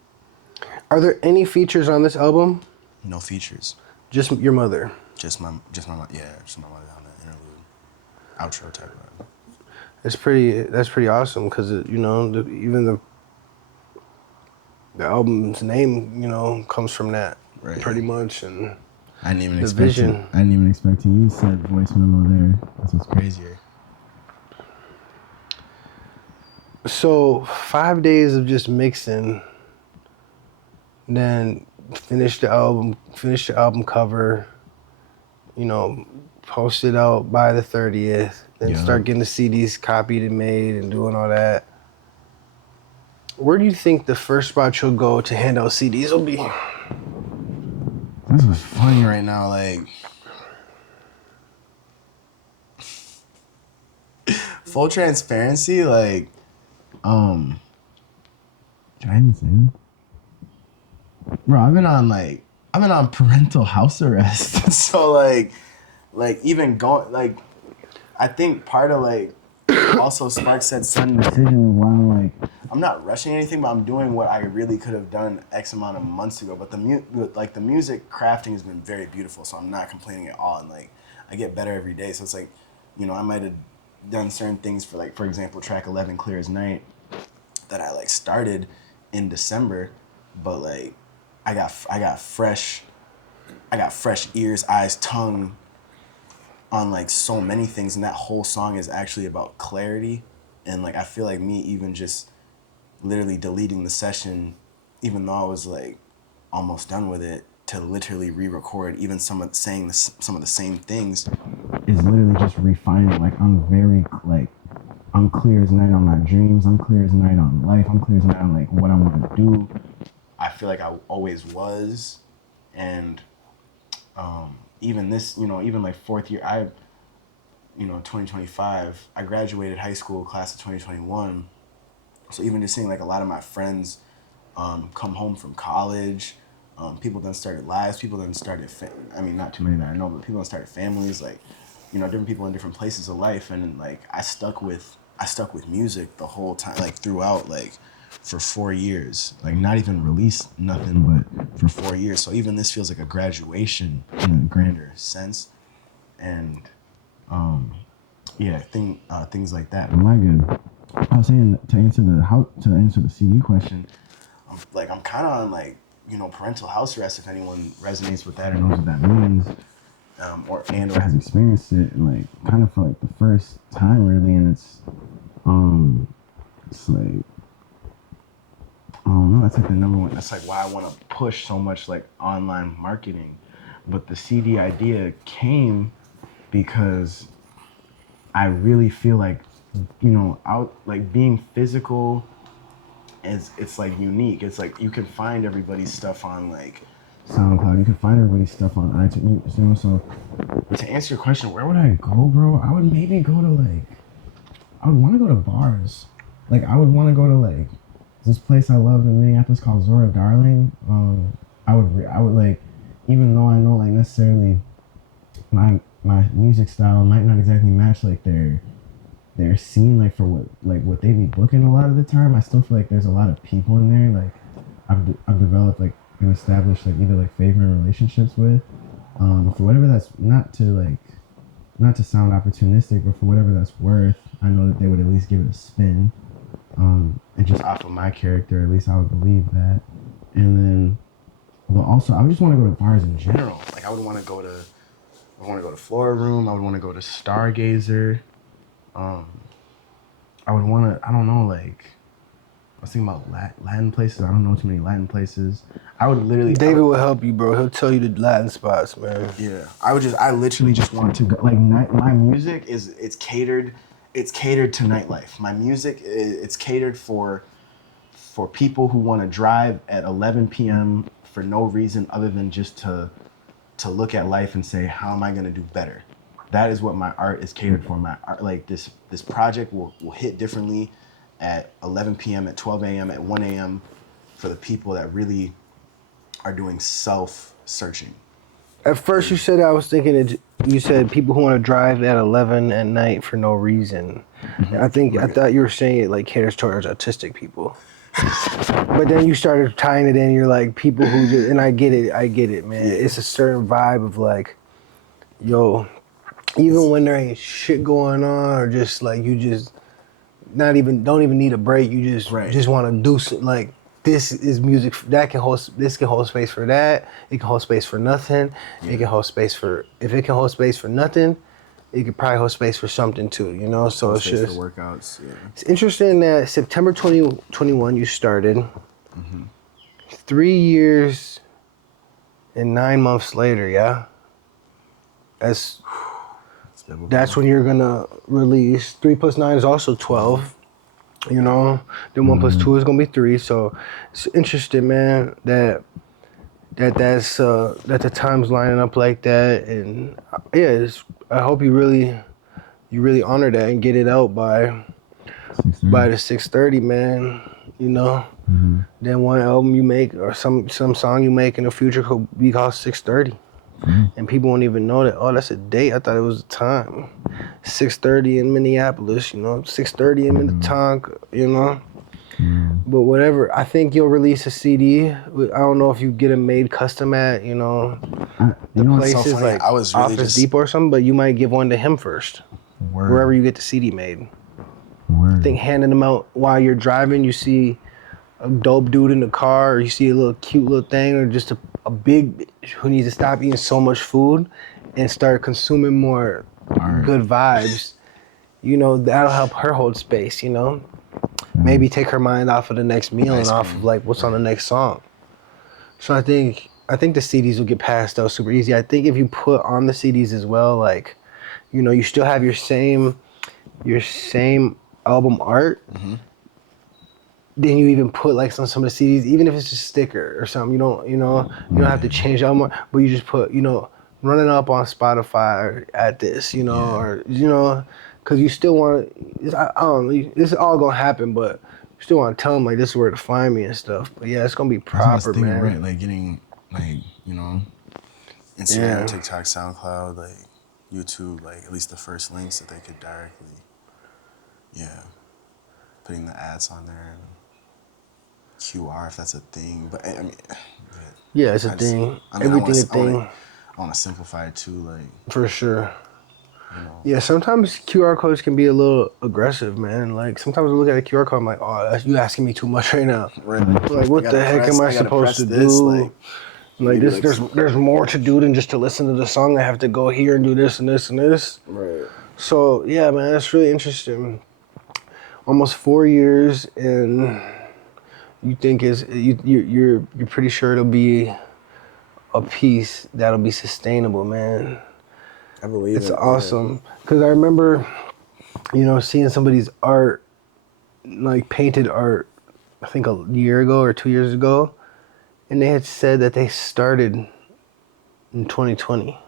Are there any features on this album? No features. Just your mother? Just my mother on the interlude. Outro type of. That's pretty awesome because even the album's name comes from that, right, pretty much, and I didn't even the expect vision. I didn't even expect to use said voice memo there. That's what's crazier. So 5 days of just mixing, then finish the album cover, post it out by the 30th, then start getting the CDs copied and made and doing all that. Where do you think the first spot you'll go to hand out CDs will be? This is funny right now, like full transparency, like Did I even say that? Bro, I've been on parental house arrest. So like even going, like, I think part of like also sparks that sudden decision while like I'm not rushing anything, but I'm doing what I really could have done X amount of months ago. But the music crafting has been very beautiful, so I'm not complaining at all. And like I get better every day, so it's like, you know, I might have done certain things for like, for example, track 11, Clear as Night, that I like started in December, but like I got fresh ears, eyes, tongue on like so many things, and that whole song is actually about clarity. And like I feel like me even just literally deleting the session, even though I was like almost done with it, to literally re-record even some of the same things, is literally just refining. Like I'm clear as night on my dreams. I'm clear as night on life. I'm clear as night on like what I want to do. I feel like I always was. And even this, you know, even like fourth year, 2025, I graduated high school class of 2021. So even just seeing like a lot of my friends come home from college, people then started lives, people then started, not too many that I know, but people then started families, like, you know, different people in different places of life. And like, I stuck with music the whole time, like throughout, like for 4 years, like not even released nothing, but for 4 years. So even this feels like a graduation in a grander sense. And things like that. Am I good? I was saying to answer the CD question. I'm kind of on like, you know, parental house arrest, if anyone resonates with that or knows what that means, or has experienced it, and like kind of for like the first time really. And it's like, I don't know, that's like the number one. That's like why I want to push so much like online marketing. But the CD idea came because I really feel like, you know, out like being physical it's like unique. It's like you can find everybody's stuff on like SoundCloud. You can find everybody's stuff on iTunes. You know, so to answer your question, where would I go, bro? I would maybe go to like, I would want to go to bars. Like I would want to go to like this place I love in Minneapolis called Zora Darling. I would like, even though I know like necessarily my music style might not exactly match like their scene, like for what they be booking a lot of the time, I still feel like there's a lot of people in there like I've developed like and established like either like favorite relationships with, for whatever that's, not to sound opportunistic, but for whatever that's worth, I know that they would at least give it a spin, and just off of my character, at least I would believe that. And then, but also I would just want to go to bars in general. Like I would want to go to Flora Room. I would want to go to Stargazer. I would want to, I don't know, like, I was thinking about Latin places. I don't know too many Latin places. I would literally... David will help you, bro. He'll tell you the Latin spots, man. Yeah. I literally just want to go, like, my music it's catered to nightlife. My music, it's catered for people who want to drive at 11 p.m. for no reason other than just to look at life and say, how am I going to do better? That is what my art is catered for. My art, like this project will hit differently at 11 p.m., at 12 a.m., at 1 a.m. for the people that really are doing self-searching. At first you said, I was thinking, you said people who want to drive at 11 at night for no reason. Mm-hmm. I thought you were saying it like caters towards autistic people. But then you started tying it in, you're like, people who just, and I get it, man. Yeah. It's a certain vibe of like, yo, even when there ain't shit going on, or just like you just don't even need a break. You just want to do something. Like this is music that can hold. This can hold space for that. It can hold space for nothing. Yeah. It can hold space for, if it can hold space for nothing, it could probably hold space for something too. You know, so it's just for workouts. Yeah. It's interesting that September 2021 you started. Mm-hmm. 3 years and 9 months later, yeah. That's when you're gonna release 3 plus 9 is also 12, you know. Then 1 plus 2 is gonna be 3. So it's interesting, man, that the time's lining up like that. And yeah, I hope you really honor that and get it out by the 6:30, man. You know. Mm-hmm. Then one album you make or some song you make in the future could be called 6:30. Mm-hmm. And people won't even know that, oh, that's a date. I thought it was a time. 6:30 in Minneapolis, you know, 6:30 in Minnetonka, you know. But whatever, I think you'll release a CD. I don't know if you get them made custom at, You the know what's so places funny? like I was really Office just Depot or something, but you might give one to him first, wherever word, you get the CD made. I word. think handing them out while you're driving, you see a dope dude in the car, or you see a little cute little thing, or just a big bitch who needs to stop eating so much food and start consuming more Art. good vibes. That'll help her hold space. Maybe take her mind off of the next meal Ice and off cream. of like what's on the next song. So I think the CDs will get passed out super easy. I think if you put on the CDs as well, like, you still have your same album art. Then you even put like some of the CDs, even if it's just a sticker or something. You don't have to change the album art, but you just put running up on Spotify at this, or because you still want. I don't know. This is all gonna happen, but you still want to tell them like this is where to find me and stuff. But yeah, it's gonna be That's what I was proper, thinking, man. right? Like getting, like, Instagram, Yeah. TikTok, SoundCloud, like YouTube, like at least the first links that they could directly, putting the ads on there and QR if that's a thing. But I mean, Yeah, it's a I just, thing. I mean, Everything a thing I want to simplify it too, like, for sure. you know. Yeah, sometimes QR codes can be a little aggressive, man. Like sometimes I look at a QR code, I'm like, oh, you asking me too much right now. Right. Like, what the heck am I supposed to this, do? like, Like maybe, this, there's more to do than just to listen to the song. I have to go here and do this and this and this. right. So yeah, man, that's really interesting. Almost 4 years, and you think you're pretty sure it'll be a piece that'll be sustainable, man. I believe It's it. awesome because I remember, seeing somebody's art, like painted art, I think a year ago or 2 years ago, and they had said that they started in 2020.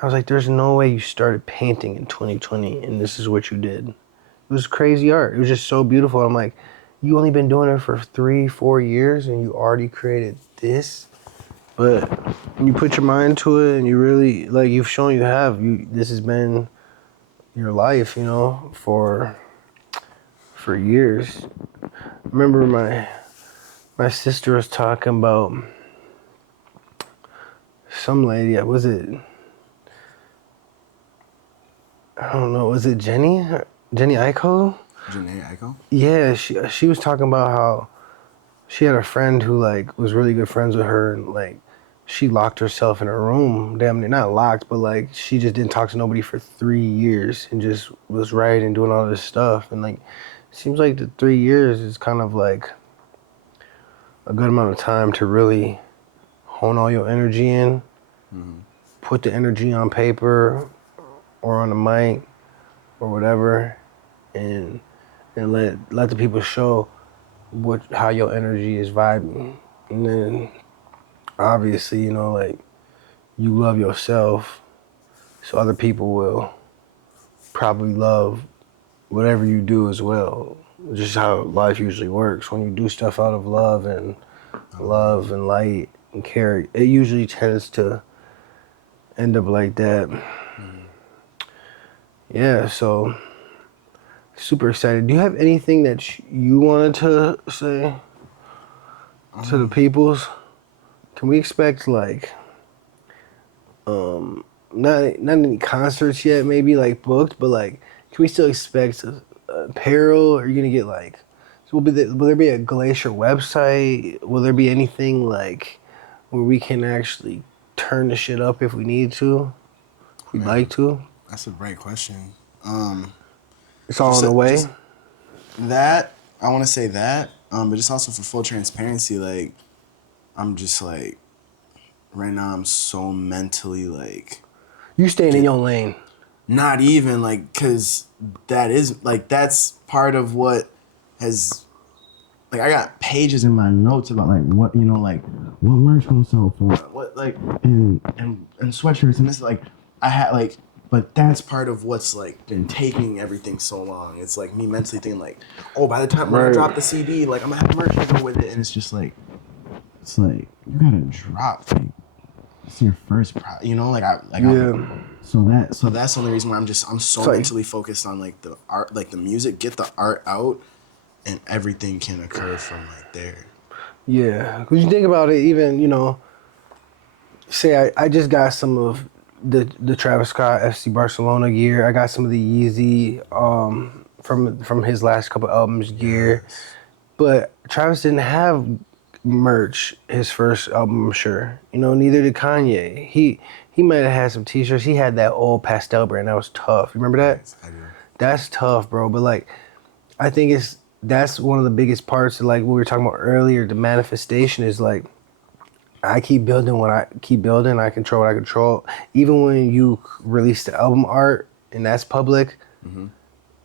I was like, there's no way you started painting in 2020 and this is what you did. It was crazy art. It was just so beautiful. I'm like, you only been doing it for 3-4 years and you already created this? But when you put your mind to it and you really, like, you've shown this has been your life, for years. Remember my sister was talking about some lady, was it, I don't know, was it Jenny Aiko? Janae Eiko? Yeah, she was talking about how she had a friend who like was really good friends with her, and like she locked herself in her room, damn near not locked, but like she just didn't talk to nobody for 3 years and just was writing and doing all this stuff. And like it seems like the 3 years is kind of like a good amount of time to really hone all your energy in, put the energy on paper or on the mic or whatever, and let the people show how your energy is vibing. And then obviously, like you love yourself, so other people will probably love whatever you do as well. Just how life usually works. When you do stuff out of love and light and care, it usually tends to end up like that. Yeah, so super excited. Do you have anything that you wanted to say to the peoples? Can we expect like not any concerts yet, maybe like booked, but like can we still expect apparel? Are you gonna get like will there be a Glacier website? Will there be anything like where we can actually turn the shit up if we need to? If we'd like to? That's a great question. It's all on the way. Just that, I want to say that, but just also for full transparency, like, I'm just like, right now I'm so mentally like, You staying in your lane. not even like, cause that's part of what has, like, I got pages in my notes about like what merch gonna sell for, what like and sweatshirts, and this like I had like, but that's part of what's like been taking everything so long. It's like me mentally thinking like, oh, by the time when I Right. drop the CD, like I'm gonna have merch to go with it, and it's just like, it's like you gotta drop like it's your first like Yeah. so that's the only reason why I'm so like- mentally focused on like the art, like the music, get the art out, and everything can occur from like there. Yeah, because you think about it, even, say I just got some of the Travis Scott FC Barcelona gear. I got some of the Yeezy from his last couple albums gear. Yes. But Travis didn't have merch his first album, I'm sure. Neither did Kanye. He might have had some t-shirts. He had that old pastel brand that was tough. You remember that? Yes, I do. That's tough, bro. But like I think that's one of the biggest parts of like what we were talking about earlier, the manifestation is like I keep building what I keep building. I control what I control. Even when you release the album art and that's public,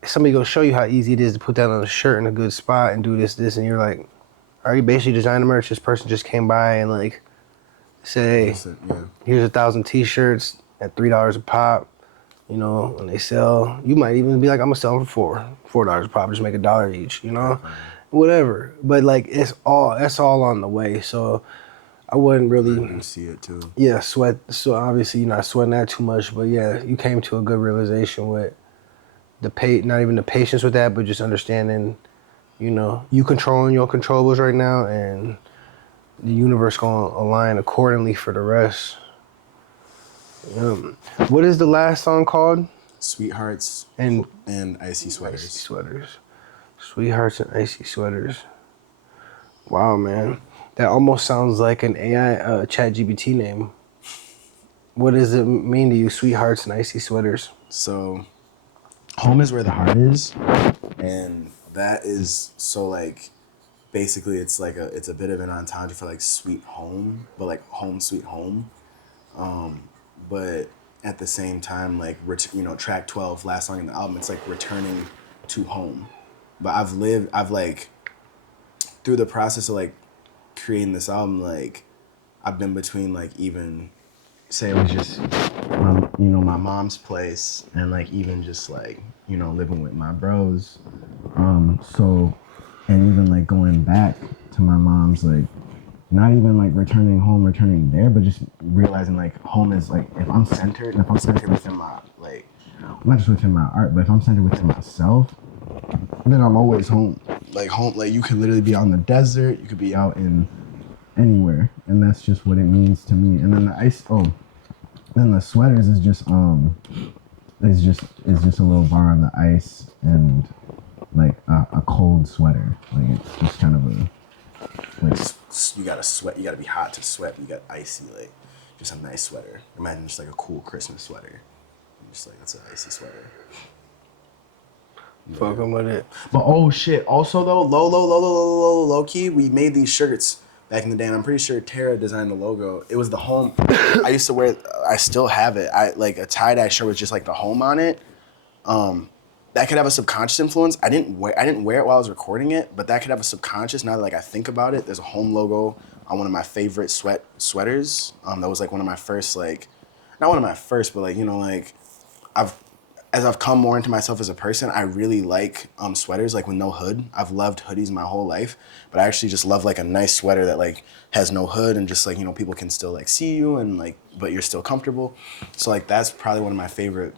somebody go show you how easy it is to put that on a shirt in a good spot and do this, and you're like, are you basically designing merch? This person just came by and like say, Listen, yeah. here's 1,000 t-shirts at $3 a pop. And they sell. You might even be like, I'm gonna sell them for $4 a pop. Just make $1 each. Whatever. But like that's all on the way. So I wouldn't really. I do see it too. Yeah, sweat. So obviously you're not sweating that too much, but yeah, you came to a good realization with not even the patience with that, but just understanding, you controlling your controllables right now, and the universe gonna align accordingly for the rest. What is the last song called? Sweethearts And and icy sweaters. Icy sweaters, sweethearts and icy sweaters. Wow, man, that almost sounds like an AI Chat GPT name. What does it mean to you, sweethearts and icy sweaters? So, home is where the heart is, and that is so like basically it's a bit of an ontology for like sweet home, but like home sweet home. But at the same time, like track 12, last song in the album, it's like returning to home. But I've like through the process of like creating this album, like I've been between like even say it was just my mom's place and like even just like living with my bros, so and even like going back to my mom's, like not even like returning there, but just realizing like home is like if I'm centered within my like not just within my art, but if I'm centered within myself, then I'm always home. Like you could literally be out in the desert, you could be out in anywhere, and that's just what it means to me. And then then the sweaters is just is just a little bar on the ice and like a cold sweater. Like it's just kind of a like you gotta sweat, you gotta be hot to sweat, but you got icy, like just a nice sweater. Imagine just like a cool Christmas sweater. Just like that's an icy sweater. Fucking with it. But oh shit! Also though, low key, we made these shirts back in the day, and I'm pretty sure Tara designed the logo. It was the home. I used to wear. I still have it. I like a tie dye shirt with just like the home on it. That could have a subconscious influence. I didn't wear it while I was recording it, but that could have a subconscious. Now that like I think about it, there's a home logo on one of my favorite sweaters. That was like one of my first like, not one of my first, but like like as I've come more into myself as a person, I really like sweaters like with no hood. I've loved hoodies my whole life, but I actually just love like a nice sweater that like has no hood and just like people can still like see you and like but you're still comfortable. So like that's probably one of my favorite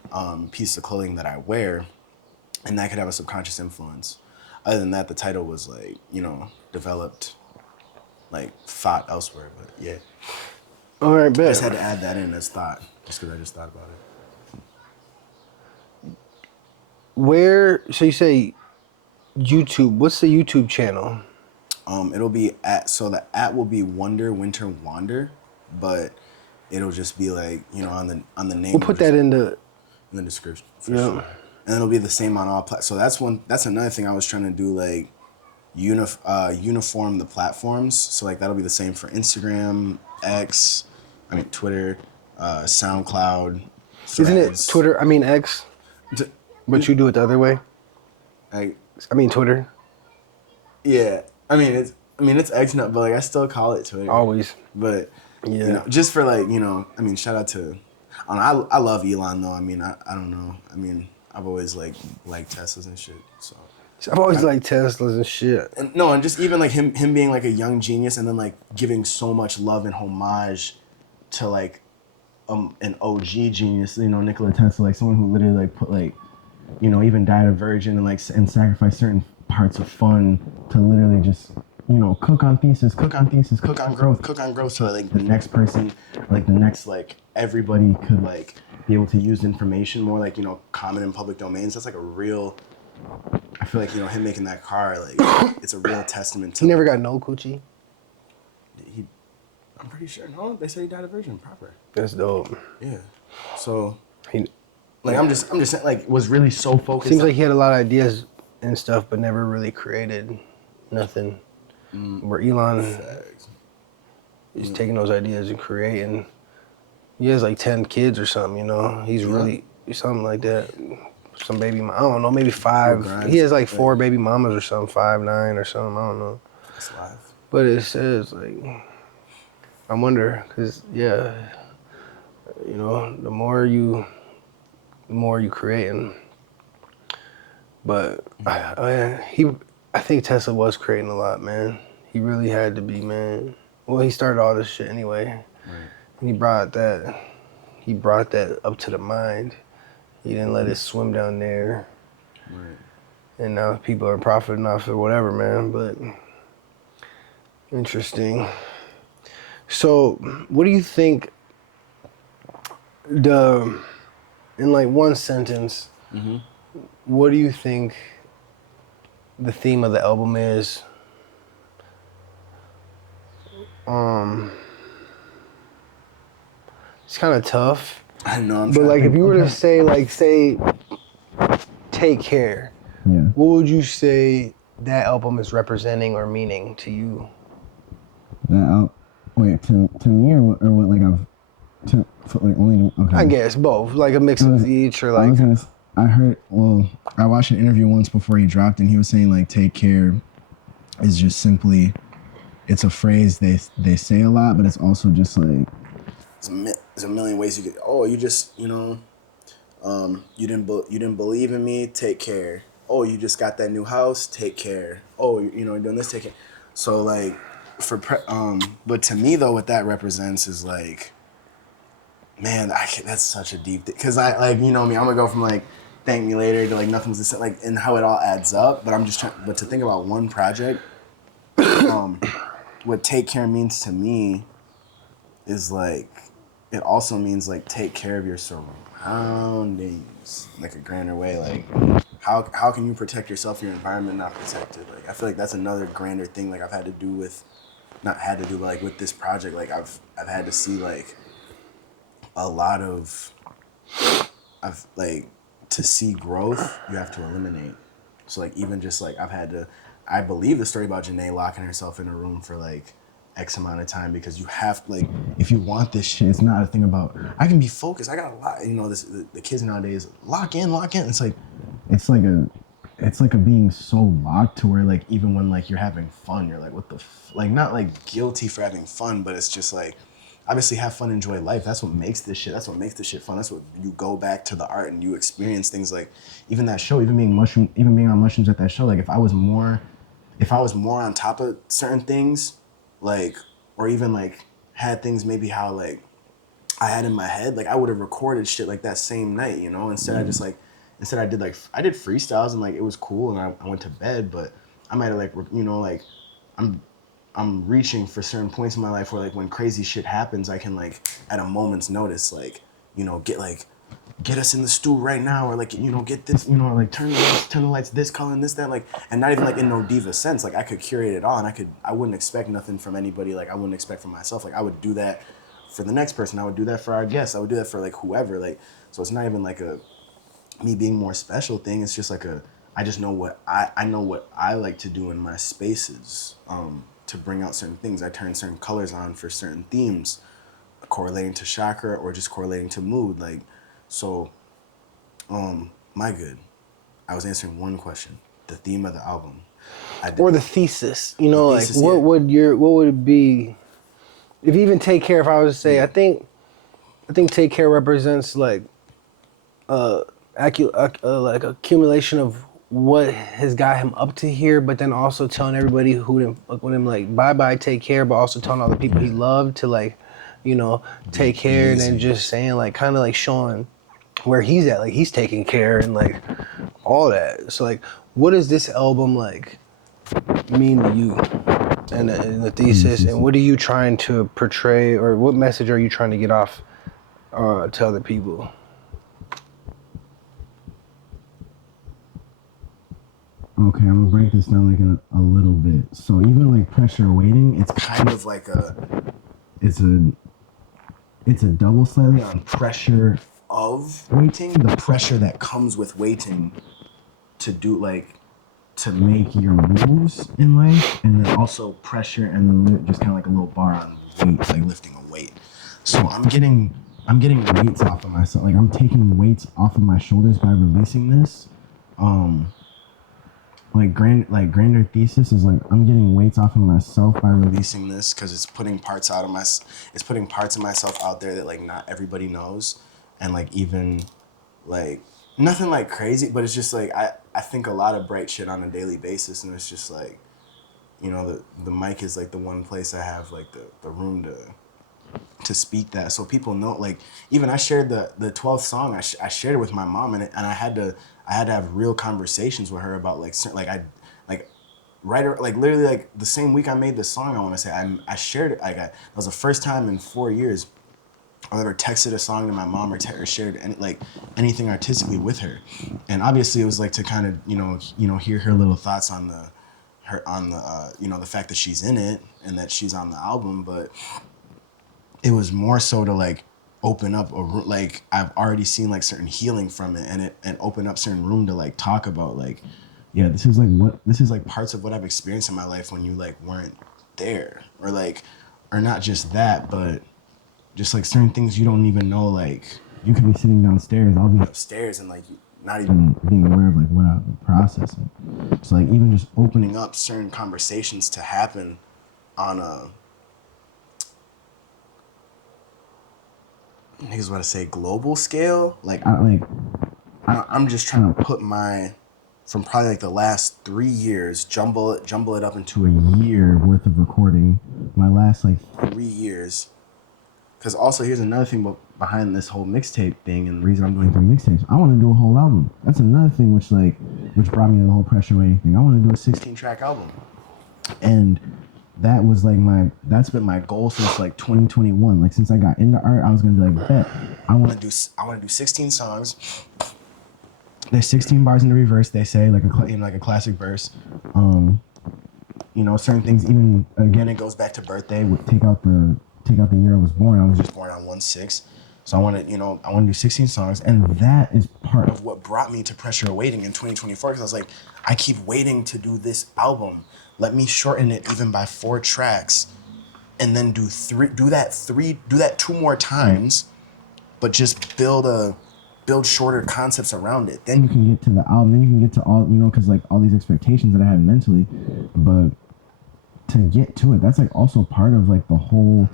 pieces of clothing that I wear, and that could have a subconscious influence. Other than that, the title was like developed, like thought elsewhere. But yeah, All right, I bet. just had to add that in as thought, just because I just thought about it. So you say YouTube. What's the YouTube channel? It'll be the will be Wonder Winter Wander, but it'll just be like on the name. We'll put that in the description for sure, and it'll be the same on all platforms. So that's another thing I was trying to do, like uniform the platforms. So like that'll be the same for Instagram, Twitter, SoundCloud. Threads. Isn't it Twitter? X. But you do it the other way. Twitter. Yeah, it's X now, but like I still call it Twitter. Always. But yeah, just for like shout out to, I love Elon though. I don't know. I've always liked Teslas and shit. So I've always liked Teslas and shit. And just even like him being like a young genius and then like giving so much love and homage to like an OG genius, Nikola Tesla, like someone who literally like put like even died a virgin and like and sacrificed certain parts of fun to literally just, you know, cook on thesis, cook on growth, so that, like, the next person, like, the next, like, everybody could, like, be able to use information more, like, you know, common and public domains. That's, like, a real, I feel like, you know, him making that car, like, it's a real testament to... He never got no coochie? I'm pretty sure. No, they said he died a virgin proper. That's dope. Yeah. So, He, like, I'm just saying, like, was really so focused. Seems like he had a lot of ideas and stuff, but never really created nothing. Where Elon is taking those ideas and creating. He has like 10 kids or something, you know? He's really, something like that. Some baby, I don't know, maybe 5. He has like 4 baby mamas or something, 5, 9 or something, I don't know. That's live. But it says, like, I wonder, because, yeah, you know, the more you creating. But I think Tesla was creating a lot, man. He really had to be, man. Well, he started all this shit anyway. Right. And he brought that up to the mind. He didn't let it swim down there. Right. And now people are profiting off it, whatever, man. But interesting. So, what do you think in like one sentence, what do you think the theme of the album is? It's kind of tough. I know. But like, if you were to say, like, Take Care, what would you say that album is representing or meaning to you? Wait, to me or what, like, like, only, okay. I guess both, like a mix of each, or like. I watched an interview once before he dropped, and he was saying, like, take care is just simply, it's a phrase they say a lot, but it's also just like, there's a million ways you could, you just, you know, you didn't believe in me, take care. Oh, you just got that new house, take care. Oh, you know, you're doing this, take care. So, like, but to me, though, what that represents is, like, man, that's such a deep thing. Because I, like, you know me, I'm going to go from, like, thank me later to, like, nothing's the same, like, and how it all adds up. But I'm just but to think about one project, what take care means to me is, like, it also means, like, take care of your surroundings, like, a grander way. Like, how can you protect yourself, your environment not protected? Like, I feel like that's another grander thing, like, I've had to do with, not had to do, but, like, with this project, like, I've had to see, like, a lot of, to see growth, you have to eliminate. So, like, even just, like, I believe the story about Janae locking herself in a room for, like, X amount of time, because you have, like, if you want this shit, it's not a thing about, I can be focused, I got a lot, you know, the kids nowadays, lock in. It's like a being so locked to where, like, even when, like, you're having fun, you're like, what the like, not, like, guilty for having fun, but it's just, like, obviously have fun, enjoy life. That's what makes this shit fun. That's what you go back to the art and you experience things, like, even that show, even being on mushrooms at that show, like, if I was more on top of certain things, like, or even, like, had things maybe how, like, I had in my head, like, I would have recorded shit like that same night, you know? Instead I did freestyles, and, like, it was cool, and I went to bed, but I might have, like, you know, like, I'm reaching for certain points in my life where, like, when crazy shit happens, I can, like, at a moment's notice, like, you know, get us in the stew right now, or, like, you know, get this, you know, like, turn the lights this color and this, that, like, and not even, like, in no diva sense, like, I could curate it all, and I wouldn't expect nothing from anybody, like, I wouldn't expect from myself, like, I would do that for the next person, I would do that for our guests, I would do that for, like, whoever, like, so it's not even, like, a me being more special thing, it's just, like, I just know what I know what I like to do in my spaces, to bring out certain things. I turn certain colors on for certain themes, correlating to chakra or just correlating to mood. Like, so, my good. I was answering one question. The theme of the album. Or the thesis. You know, the thesis, like, what yeah. would it be? If you even Take Care, if I was to say, I think Take Care represents, like, like, accumulation of what has got him up to here, but then also telling everybody who didn't fuck with him, like, bye, take care, but also telling all the people he loved to, like, you know, take care, and then just saying, like, kind of like showing where he's at, like, he's taking care and, like, all that. So, like, what does this album like mean to you and the thesis, and what are you trying to portray, or what message are you trying to get off to other people? Okay, I'm gonna break this down like in a little bit. So even like pressure waiting, it's Kind of like it's a double slightly on pressure of waiting, the pressure that comes with waiting to do like to make your moves in life, and then also pressure, and then just kind of like a little bar on weight, like lifting a weight. so I'm getting weights off of myself. Like I'm taking weights off of my shoulders by releasing this. Grander thesis is like I'm getting weights off of myself by releasing this because it's putting parts of myself out there that like not everybody knows, and like even like nothing like crazy, but it's just like I think a lot of bright shit on a daily basis, and it's just like, you know, the mic is like the one place I have like the room to speak that, so people know. Like even I shared the 12th song, I shared it with my mom, and I had to have real conversations with her about like certain, like literally like the same week I made this song, I want to say I shared it. Like that was the first time in 4 years I ever texted a song to my mom or shared anything artistically with her, and obviously it was like to kind of hear her little thoughts on the the fact that she's in it and that she's on the album, but it was more so to like open up like I've already seen like certain healing from it, and open up certain room to like talk about like, yeah, this is like parts of what I've experienced in my life when you like weren't there, or not just that, but just like certain things you don't even know. Like you could be sitting downstairs, I'll be upstairs, and like not even being aware of like what I'm processing. So like even just opening up certain conversations to happen on a, niggas want to say global scale. I'm just trying to put from probably like the last 3 years, jumble it up into a year worth of recording. My last like 3 years. Because also here's another thing behind this whole mixtape thing, and the reason I'm doing 3 mixtapes. I want to do a whole album. That's another thing which brought me to the whole pressure wave thing. I want to do a 16-track album, and that was like that's been my goal since like 2021. Like since I got into art, I was gonna be like, bet I want to do 16 songs. There's 16 bars in the reverse. They say like a classic verse. Certain things. Even again, it goes back to birthday. Take out the year I was born. I was just born on 1/6. So I want to do 16 songs, and that is part of what brought me to pressure waiting in 2024. Because I was like, I keep waiting to do this album. Let me shorten it even by 4 tracks, and then do 2 more times, but just build shorter concepts around it. Then you can get to the album. Then you can get to all because like all these expectations that I had mentally, but to get to it, that's like also part of like the whole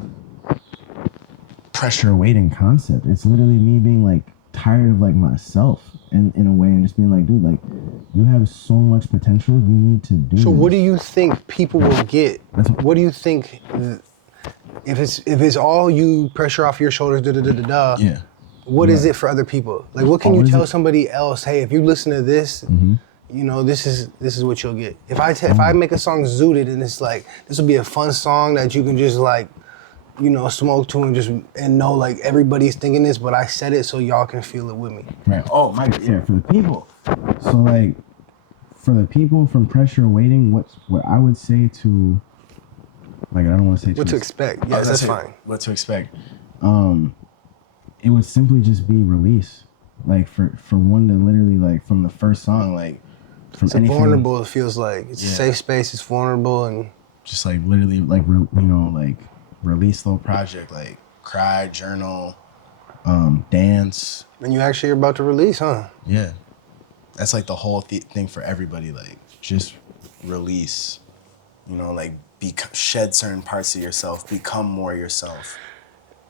pressure waiting concept. It's literally me being like tired of like myself in a way, and just being like, dude, like you have so much potential, you need to do so this. What do you think people will get? What do you think if it's all you, pressure off your shoulders, yeah, what is it for other people? Like what can you tell somebody else, hey, if you listen to this, this is what you'll get. If I make a song zooted, and it's like this will be a fun song that you can just like smoke to and know like everybody's thinking this, but I said it so y'all can feel it with me. Right. Oh my God. Yeah, for the people. So like for the people from pressure waiting, what I would say to, like, I don't want to say what to expect. Yes, that's fine. What to expect. It would simply just be release. Like for one to literally like from the first song, like from it's anything, vulnerable. It feels like it's a safe space. It's vulnerable, and just like literally like like release little project, like cry, journal, dance. And you actually are about to release, huh? Yeah, that's like the whole thing for everybody. Like just release, like shed certain parts of yourself, become more yourself.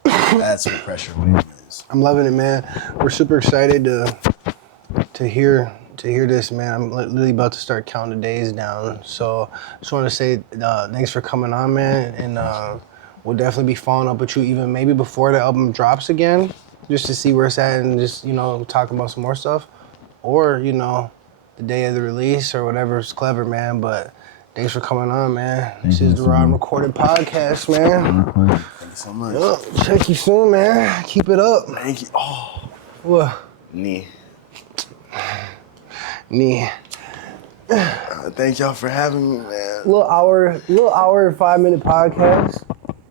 That's what pressure waiting is. I'm loving it, man. We're super excited to hear this, man. I'm literally about to start counting the days down. So just want to say thanks for coming on, man, and we'll definitely be following up with you even maybe before the album drops again, just to see where it's at and just talk about some more stuff, or the the day of the release or whatever. It's clever, man. But thanks for coming on, man. Thank This you is the so Raw much. Recorded Podcast, man. Thank you so much. Yup, check you soon, man. Keep it up. Thank you. Oh, What? knee. Me. Thank y'all for having me, man. Little hour and 5 minute podcast.